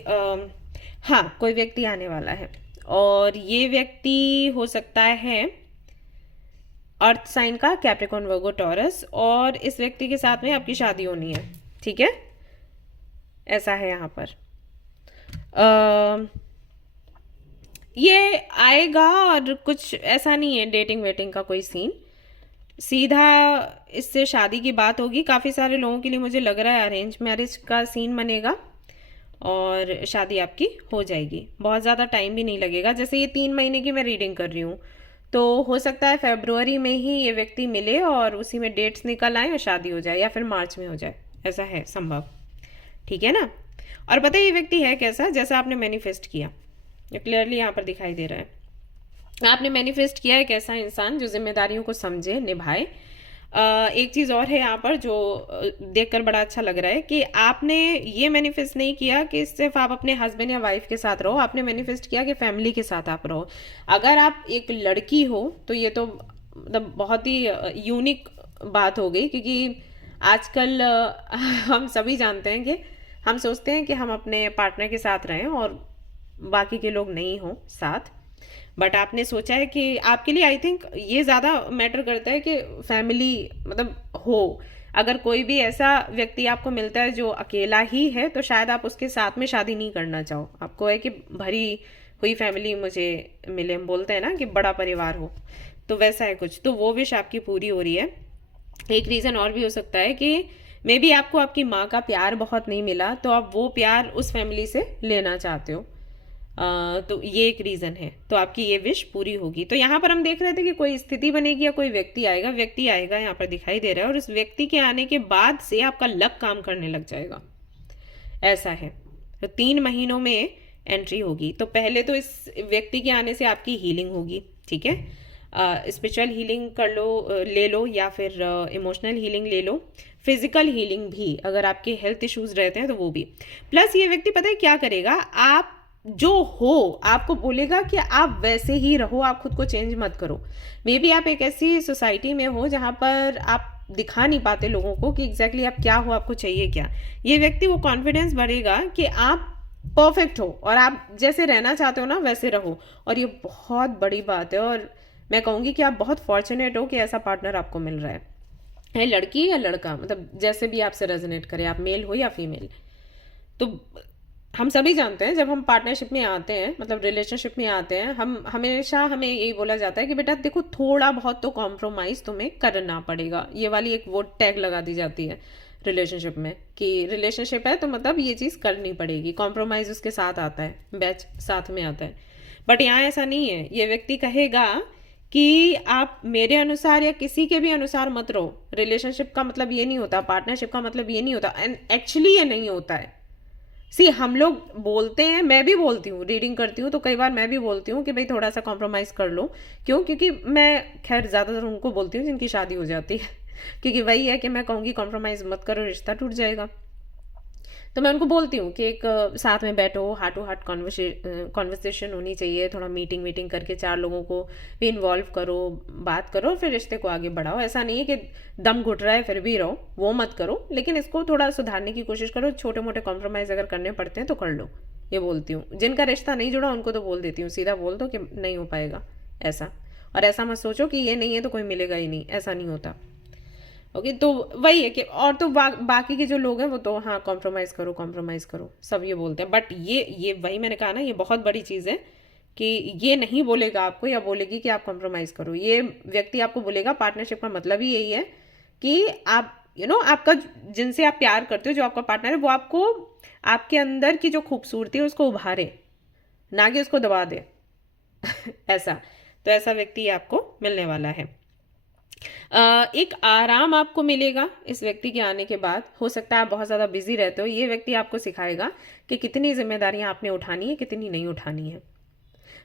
हाँ, कोई व्यक्ति आने वाला है और ये व्यक्ति हो सकता है अर्थ साइन का, कैप्रिकॉर्न, वर्गो, टॉरस, और इस व्यक्ति के साथ में आपकी शादी होनी है, ठीक है? ऐसा है यहाँ पर। ये आएगा और कुछ ऐसा नहीं है डेटिंग वेटिंग का कोई सीन, सीधा इससे शादी की बात होगी। काफ़ी सारे लोगों के लिए मुझे लग रहा है अरेंज मैरिज का सीन बनेगा और शादी आपकी हो जाएगी। बहुत ज़्यादा टाइम भी नहीं लगेगा। जैसे ये 3 महीने की मैं रीडिंग कर रही हूँ, तो हो सकता है फरवरी में ही ये व्यक्ति मिले और उसी में डेट्स निकल आए और शादी हो जाए, या फिर मार्च में हो जाए, ऐसा है संभव, ठीक है ना? और पता है ये व्यक्ति है कैसा, जैसा आपने मैनिफेस्ट किया, ये क्लियरली यहाँ पर दिखाई दे रहा है। आपने मैनिफेस्ट किया एक ऐसा इंसान जो जिम्मेदारियों को समझे, निभाए। एक चीज़ और है यहाँ पर जो देखकर बड़ा अच्छा लग रहा है कि आपने ये मैनिफेस्ट नहीं किया कि सिर्फ आप अपने हस्बैंड या वाइफ के साथ रहो, आपने मैनिफेस्ट किया कि फैमिली के साथ आप रहो। अगर आप एक लड़की हो तो ये तो मतलब बहुत ही यूनिक बात हो गई, क्योंकि आजकल हम सभी जानते हैं कि हम सोचते हैं कि हम अपने पार्टनर के साथ रहें और बाकी के लोग नहीं हो साथ। बट आपने सोचा है कि आपके लिए आई थिंक ये ज़्यादा मैटर करता है कि फैमिली मतलब हो। अगर कोई भी ऐसा व्यक्ति आपको मिलता है जो अकेला ही है तो शायद आप उसके साथ में शादी नहीं करना चाहो, आपको है कि भरी हुई फैमिली मुझे मिले। हम बोलते हैं ना कि बड़ा परिवार हो, तो वैसा है कुछ, तो वो विश आपकी पूरी हो रही है। एक रीज़न और भी हो सकता है कि मे बी आपको आपकी माँ का प्यार बहुत नहीं मिला, तो आप वो प्यार उस फैमिली से लेना चाहते हो। तो ये एक रीज़न है, तो आपकी ये विश पूरी होगी। तो यहाँ पर हम देख रहे थे कि कोई स्थिति बनेगी या कोई व्यक्ति आएगा यहाँ पर दिखाई दे रहा है, और उस व्यक्ति के आने के बाद से आपका लक काम करने लग जाएगा, ऐसा है। तो 3 महीनों में एंट्री होगी। तो पहले तो इस व्यक्ति के आने से आपकी हीलिंग होगी, ठीक है। स्पिरिचुअल हीलिंग कर लो, ले लो, या फिर इमोशनल हीलिंग ले लो, फिजिकल हीलिंग भी, अगर आपके हेल्थ इश्यूज रहते हैं तो वो भी। प्लस ये व्यक्ति पता है क्या करेगा, आप जो हो आपको बोलेगा कि आप वैसे ही रहो, आप खुद को चेंज मत करो। मे बी आप एक ऐसी सोसाइटी में हो जहाँ पर आप दिखा नहीं पाते लोगों को कि एग्जैक्टली आप क्या हो, आपको चाहिए क्या। ये व्यक्ति वो कॉन्फिडेंस बढ़ेगा कि आप परफेक्ट हो और आप जैसे रहना चाहते हो ना वैसे रहो। और ये बहुत बड़ी बात है, और मैं कहूँगी कि आप बहुत फॉर्चुनेट हो कि ऐसा पार्टनर आपको मिल रहा है लड़की या लड़का, मतलब जैसे भी आपसे रेजोनेट करे, आप मेल हो या फीमेल। तो हम सभी जानते हैं जब हम पार्टनरशिप में आते हैं, मतलब रिलेशनशिप में आते हैं, हम हमेशा हमें यही बोला जाता है कि बेटा देखो थोड़ा बहुत तो कॉम्प्रोमाइज़ तुम्हें करना पड़ेगा। ये वाली एक वो टैग लगा दी जाती है रिलेशनशिप में कि रिलेशनशिप है तो मतलब ये चीज़ करनी पड़ेगी, कॉम्प्रोमाइज़ उसके साथ आता है, बैच साथ में आता है। बट यहाँ ऐसा नहीं है, ये व्यक्ति कहेगा कि आप मेरे अनुसार या किसी के भी अनुसार मत रहो। रिलेशनशिप का मतलब ये नहीं होता, पार्टनरशिप का मतलब ये नहीं होता, एंड एक्चुअली ये नहीं होता है। सी हम लोग बोलते हैं, मैं भी बोलती हूँ, रीडिंग करती हूँ तो कई बार मैं भी बोलती हूँ कि भाई थोड़ा सा कॉम्प्रोमाइज़ कर लो। क्यों? क्योंकि मैं खैर ज़्यादातर उनको बोलती हूँ जिनकी शादी हो जाती है क्योंकि वही है कि मैं कहूँगी कॉम्प्रोमाइज़ मत करो, रिश्ता टूट जाएगा। तो मैं उनको बोलती हूँ कि एक साथ में बैठो, हार्ट टू हार्ट कॉन्वर्सेशन होनी चाहिए, थोड़ा मीटिंग करके 4 लोगों को भी इन्वॉल्व करो, बात करो, फिर रिश्ते को आगे बढ़ाओ। ऐसा नहीं है कि दम घुट रहा है फिर भी रहो, वो मत करो, लेकिन इसको थोड़ा सुधारने की कोशिश करो। छोटे मोटे कॉम्प्रोमाइज़ अगर करने पड़ते हैं तो कर लो, ये बोलती हूँ। जिनका रिश्ता नहीं जुड़ा उनको तो बोल देती हूँ, सीधा बोल दो कि नहीं हो पाएगा ऐसा। और ऐसा मत सोचो कि ये नहीं है तो कोई मिलेगा ही नहीं, ऐसा नहीं होता। ओके, तो वही है कि और तो बाकी के जो लोग हैं वो तो हाँ कॉम्प्रोमाइज़ करो सब ये बोलते हैं। बट ये वही मैंने कहा ना, ये बहुत बड़ी चीज़ है कि ये नहीं बोलेगा आपको या बोलेगी कि आप कॉम्प्रोमाइज़ करो। ये व्यक्ति आपको बोलेगा पार्टनरशिप का मतलब ही यही है कि आप आपका जिनसे आप प्यार करते हो, जो आपका पार्टनर है, वो आपको आपके अंदर की जो खूबसूरती है उसको उभारे, ना कि उसको दबा दे ऐसा। तो ऐसा व्यक्ति आपको मिलने वाला है। एक आराम आपको मिलेगा इस व्यक्ति के आने के बाद। हो सकता है आप बहुत ज़्यादा बिजी रहते हो, ये व्यक्ति आपको सिखाएगा कि कितनी जिम्मेदारियां आपने उठानी है, कितनी नहीं उठानी है।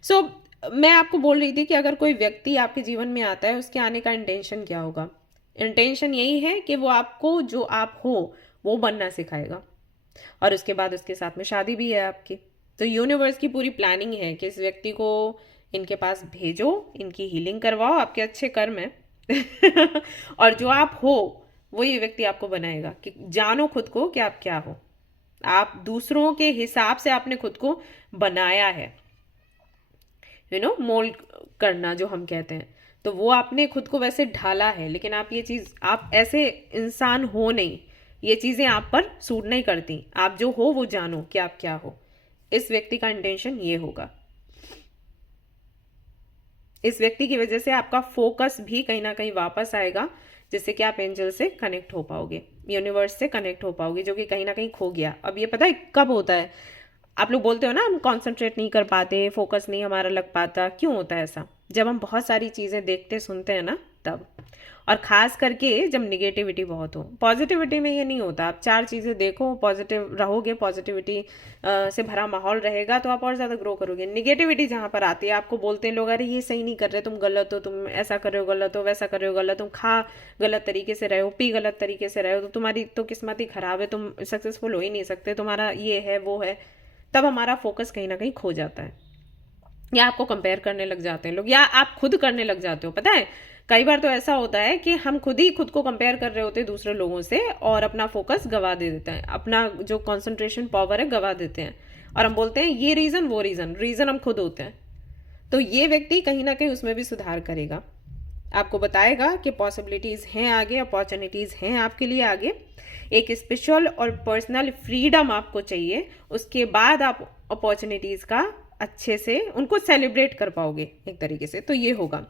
सो मैं आपको बोल रही थी कि अगर कोई व्यक्ति आपके जीवन में आता है, उसके आने का इंटेंशन क्या होगा। इंटेंशन यही है कि वो आपको जो आप हो वो बनना सिखाएगा, और उसके बाद उसके साथ में शादी भी है आपकी। तो यूनिवर्स की पूरी प्लानिंग है कि इस व्यक्ति को इनके पास भेजो, इनकी हीलिंग करवाओ, आपके अच्छे कर्म है और जो आप हो वो ये व्यक्ति आपको बनाएगा कि जानो खुद को कि आप क्या हो। आप दूसरों के हिसाब से आपने खुद को बनाया है, मोल्ड करना जो हम कहते हैं, तो वो आपने खुद को वैसे ढाला है। लेकिन आप ये चीज़, आप ऐसे इंसान हो नहीं, ये चीज़ें आप पर सूट नहीं करती। आप जो हो वो जानो कि आप क्या हो। इस व्यक्ति का इंटेंशन ये होगा। इस व्यक्ति की वजह से आपका फोकस भी कहीं ना कहीं वापस आएगा, जिससे कि आप एंजल से कनेक्ट हो पाओगे, यूनिवर्स से कनेक्ट हो पाओगे, जो कि कहीं ना कहीं खो गया। अब ये पता है कब होता है? आप लोग बोलते हो ना हम कॉन्सेंट्रेट नहीं कर पाते, फोकस नहीं हमारा लग पाता। क्यों होता है ऐसा? जब हम बहुत सारी चीज़ें देखते सुनते हैं ना, तब। और ख़ास करके जब निगेटिविटी बहुत हो। पॉजिटिविटी में ये नहीं होता, आप 4 चीज़ें देखो, पॉजिटिव रहोगे, पॉजिटिविटी से भरा माहौल रहेगा तो आप और ज़्यादा ग्रो करोगे। निगेटिविटी जहाँ पर आती है, आपको बोलते हैं लोग, अरे ये सही नहीं कर रहे, तुम गलत हो, तुम ऐसा कर रहे हो गलत हो, वैसा कर रहे हो गलत, तुम खा गलत तरीके से रहे हो, पी गलत तरीके से रहे हो, तो तुम्हारी तो किस्मत ही ख़राब है, तुम सक्सेसफुल हो ही नहीं सकते, तुम्हारा ये है वो है। तब हमारा फोकस कहीं ना कहीं खो जाता है, या आपको कंपेयर करने लग जाते हैं लोग, या आप खुद करने लग जाते हो। पता है कई बार तो ऐसा होता है कि हम खुद ही खुद को कंपेयर कर रहे होते हैं दूसरे लोगों से, और अपना फोकस गवा दे देते हैं, अपना जो कंसंट्रेशन पावर है गवा देते हैं, और हम बोलते हैं ये रीज़न वो रीज़न हम खुद होते हैं। तो ये व्यक्ति कहीं ना कहीं उसमें भी सुधार करेगा, आपको बताएगा कि पॉसिबिलिटीज़ हैं आगे, अपॉर्चुनिटीज़ हैं आपके लिए आगे। एक स्पेशल और पर्सनल फ्रीडम आपको चाहिए, उसके बाद आप अपॉर्चुनिटीज़ का अच्छे से उनको सेलिब्रेट कर पाओगे एक तरीके से। तो ये होगा,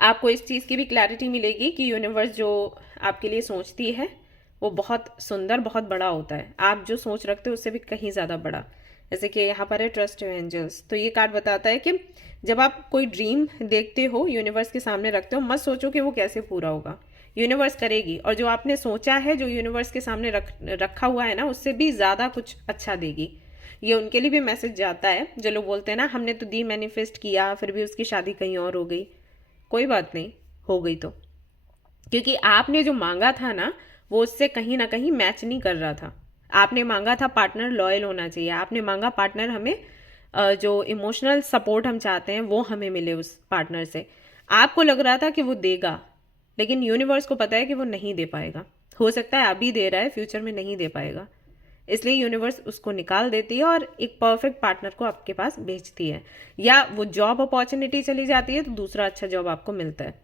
आपको इस चीज़ की भी क्लैरिटी मिलेगी कि यूनिवर्स जो आपके लिए सोचती है वो बहुत सुंदर, बहुत बड़ा होता है। आप जो सोच रखते हो उससे भी कहीं ज़्यादा बड़ा। जैसे कि यहाँ पर है ट्रस्ट योर एंजल्स, तो ये कार्ड बताता है कि जब आप कोई ड्रीम देखते हो, यूनिवर्स के सामने रखते हो, मत सोचो कि वो कैसे पूरा होगा, यूनिवर्स करेगी। और जो आपने सोचा है, जो यूनिवर्स के सामने रखा हुआ है ना, उससे भी ज़्यादा कुछ अच्छा देगी। ये उनके लिए भी मैसेज जाता है जो लोग बोलते हैं ना, हमने तो दी मैनिफेस्ट किया फिर भी उसकी शादी कहीं और हो गई। कोई बात नहीं, हो गई तो, क्योंकि आपने जो मांगा था ना वो उससे कहीं ना कहीं मैच नहीं कर रहा था। आपने मांगा था पार्टनर लॉयल होना चाहिए, आपने मांगा पार्टनर हमें जो इमोशनल सपोर्ट हम चाहते हैं वो हमें मिले उस पार्टनर से। आपको लग रहा था कि वो देगा, लेकिन यूनिवर्स को पता है कि वो नहीं दे पाएगा। हो सकता है अभी दे रहा है, फ्यूचर में नहीं दे पाएगा, इसलिए यूनिवर्स उसको निकाल देती है और एक परफेक्ट पार्टनर को आपके पास भेजती है। या वो जॉब अपॉर्चुनिटी चली जाती है तो दूसरा अच्छा जॉब आपको मिलता है।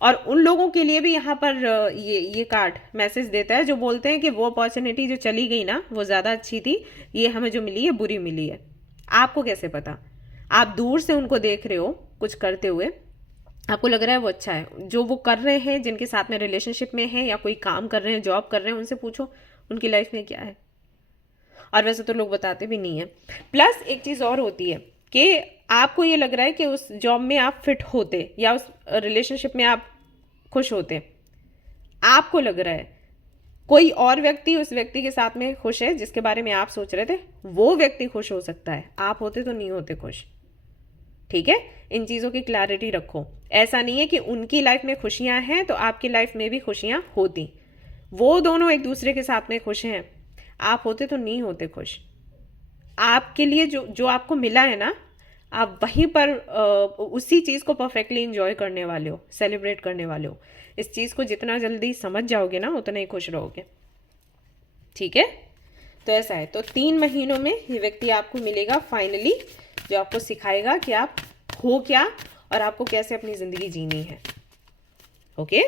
और उन लोगों के लिए भी यहाँ पर ये कार्ड मैसेज देता है जो बोलते हैं कि वो अपॉर्चुनिटी जो चली गई ना वो ज़्यादा अच्छी थी, ये हमें जो मिली है बुरी मिली है। आपको कैसे पता? आप दूर से उनको देख रहे हो कुछ करते हुए, आपको लग रहा है वो अच्छा है। जो वो कर रहे हैं, जिनके साथ में रिलेशनशिप में है या कोई काम कर रहे हैं, जॉब कर रहे हैं, उनसे पूछो उनकी लाइफ में क्या है। और वैसे तो लोग बताते भी नहीं है। प्लस एक चीज़ और होती है कि आपको ये लग रहा है कि उस जॉब में आप फिट होते या उस रिलेशनशिप में आप खुश होते, आपको लग रहा है। कोई और व्यक्ति उस व्यक्ति के साथ में खुश है जिसके बारे में आप सोच रहे थे, वो व्यक्ति खुश हो सकता है, आप होते तो नहीं होते खुश। ठीक है, इन चीज़ों की क्लैरिटी रखो। ऐसा नहीं है कि उनकी लाइफ में खुशियां हैं तो आपकी लाइफ में भी खुशियां होती। वो दोनों एक दूसरे के साथ में खुश हैं, आप होते तो नहीं होते खुश। आपके लिए जो जो आपको मिला है ना, आप वहीं पर उसी चीज़ को परफेक्टली इंजॉय करने वाले हो, सेलिब्रेट करने वाले हो। इस चीज़ को जितना जल्दी समझ जाओगे ना उतना ही खुश रहोगे। ठीक है, तो ऐसा है। तो 3 महीनों में ये व्यक्ति आपको मिलेगा फाइनली, जो आपको सिखाएगा कि आप हो क्या और आपको कैसे अपनी ज़िंदगी जीनी है। Okay,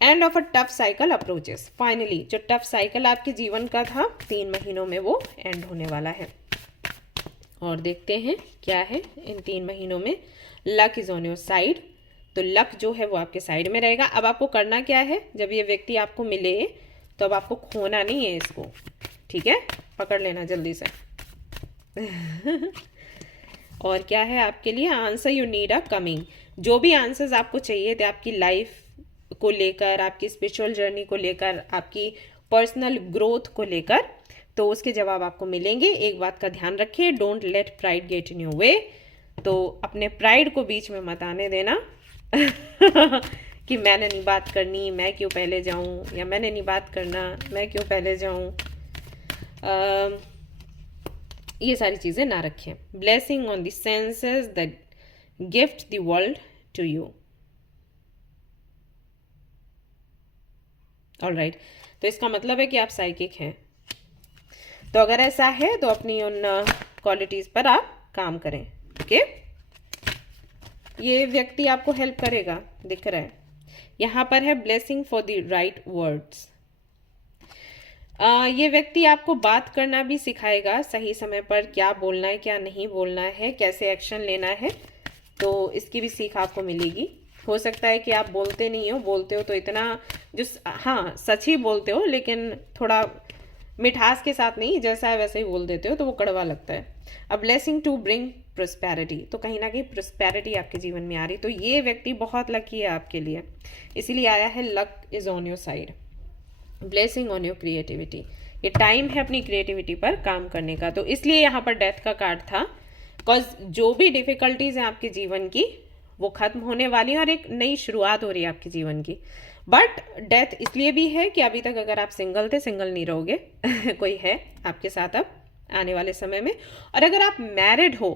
end of a tough cycle approaches. Finally जो टफ साइकिल आपके जीवन का था 3 महीनों में वो एंड होने वाला है। और देखते हैं क्या है इन 3 महीनों में। Luck is on your side, तो लक जो है वो आपके साइड में रहेगा। अब आपको करना क्या है, जब ये व्यक्ति आपको मिले तो अब आपको खोना नहीं है इसको। ठीक है, पकड़ लेना जल्दी से। और क्या है आपके लिए, answer you need a coming. जो भी आंसर्स आपको चाहिए थे आपकी लाइफ को लेकर, आपकी स्पिरिचुअल जर्नी को लेकर, आपकी पर्सनल ग्रोथ को लेकर, तो उसके जवाब आपको मिलेंगे। एक बात का ध्यान रखिए, don't let pride get in your way. तो अपने प्राइड को बीच में मत आने देना कि मैंने नहीं बात करनी, मैं क्यों पहले जाऊं, या मैंने नहीं बात करना, मैं क्यों पहले जाऊं। ये सारी चीज़ें ना रखें। Blessing on the senses that gift the world to you. Alright, तो इसका मतलब है कि आप साइकिक हैं। तो अगर ऐसा है तो अपनी उन क्वालिटीज़ पर आप काम करें। ओके, ये व्यक्ति आपको हेल्प करेगा, दिख रहा है यहाँ पर है blessing for the right words. ये व्यक्ति आपको बात करना भी सिखाएगा, सही समय पर क्या बोलना है, क्या नहीं बोलना है, कैसे एक्शन लेना है, तो इसकी भी सीख आपको मिलेगी। हो सकता है कि आप बोलते नहीं हो, बोलते हो तो इतना जो, हाँ सच ही बोलते हो लेकिन थोड़ा मिठास के साथ नहीं, जैसा है वैसे ही बोल देते हो तो वो कड़वा लगता है। A blessing to bring prosperity, तो कहीं ना कहीं प्रोस्पेरिटी आपके जीवन में आ रही, तो ये व्यक्ति बहुत लकी है आपके लिए, इसीलिए आया है luck is on your side, blessing on your creativity. ये टाइम है अपनी क्रिएटिविटी पर काम करने का, तो इसलिए यहाँ पर डेथ का कार्ड था, बिकॉज जो भी डिफिकल्टीज हैं आपके जीवन की वो खत्म होने वाली है और एक नई शुरुआत हो रही है आपके जीवन की। बट डेथ इसलिए भी है कि अभी तक अगर आप सिंगल थे, सिंगल नहीं रहोगे कोई है आपके साथ अब आने वाले समय में। और अगर आप मैरिड हो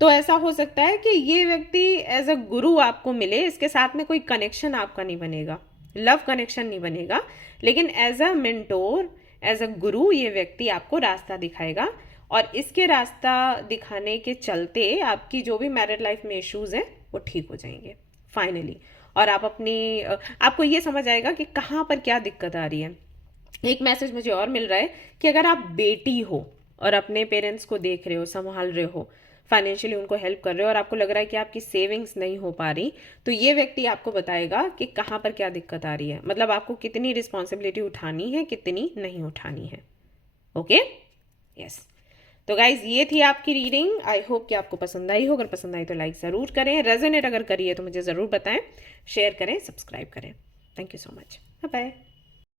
तो ऐसा हो सकता है कि ये व्यक्ति एज अ गुरु आपको मिले, इसके साथ में कोई कनेक्शन आपका नहीं बनेगा, लव कनेक्शन नहीं बनेगा, लेकिन as a mentor, as a guru ये व्यक्ति आपको रास्ता दिखाएगा, और इसके रास्ता दिखाने के चलते आपकी जो भी मैरिड लाइफ में इश्यूज हैं वो ठीक हो जाएंगे फाइनली, और आप आपको ये समझ आएगा कि कहाँ पर क्या दिक्कत आ रही है। एक मैसेज मुझे और मिल रहा है कि अगर आप बेटी हो और अपने पेरेंट्स को देख रहे हो, संभाल रहे हो, फाइनेंशियली उनको हेल्प कर रहे हो, और आपको लग रहा है कि आपकी सेविंग्स नहीं हो पा रही, तो ये व्यक्ति आपको बताएगा कि कहाँ पर क्या दिक्कत आ रही है, मतलब आपको कितनी रिस्पॉन्सिबिलिटी उठानी है, कितनी नहीं उठानी है। Okay, yes. तो गाइज ये थी आपकी रीडिंग, आई होप कि आपको पसंद आई हो, अगर पसंद आई तो लाइक ज़रूर करें, रेजोनेट अगर करिए तो मुझे ज़रूर बताएं, शेयर करें, सब्सक्राइब करें। Thank you so much, bye bye.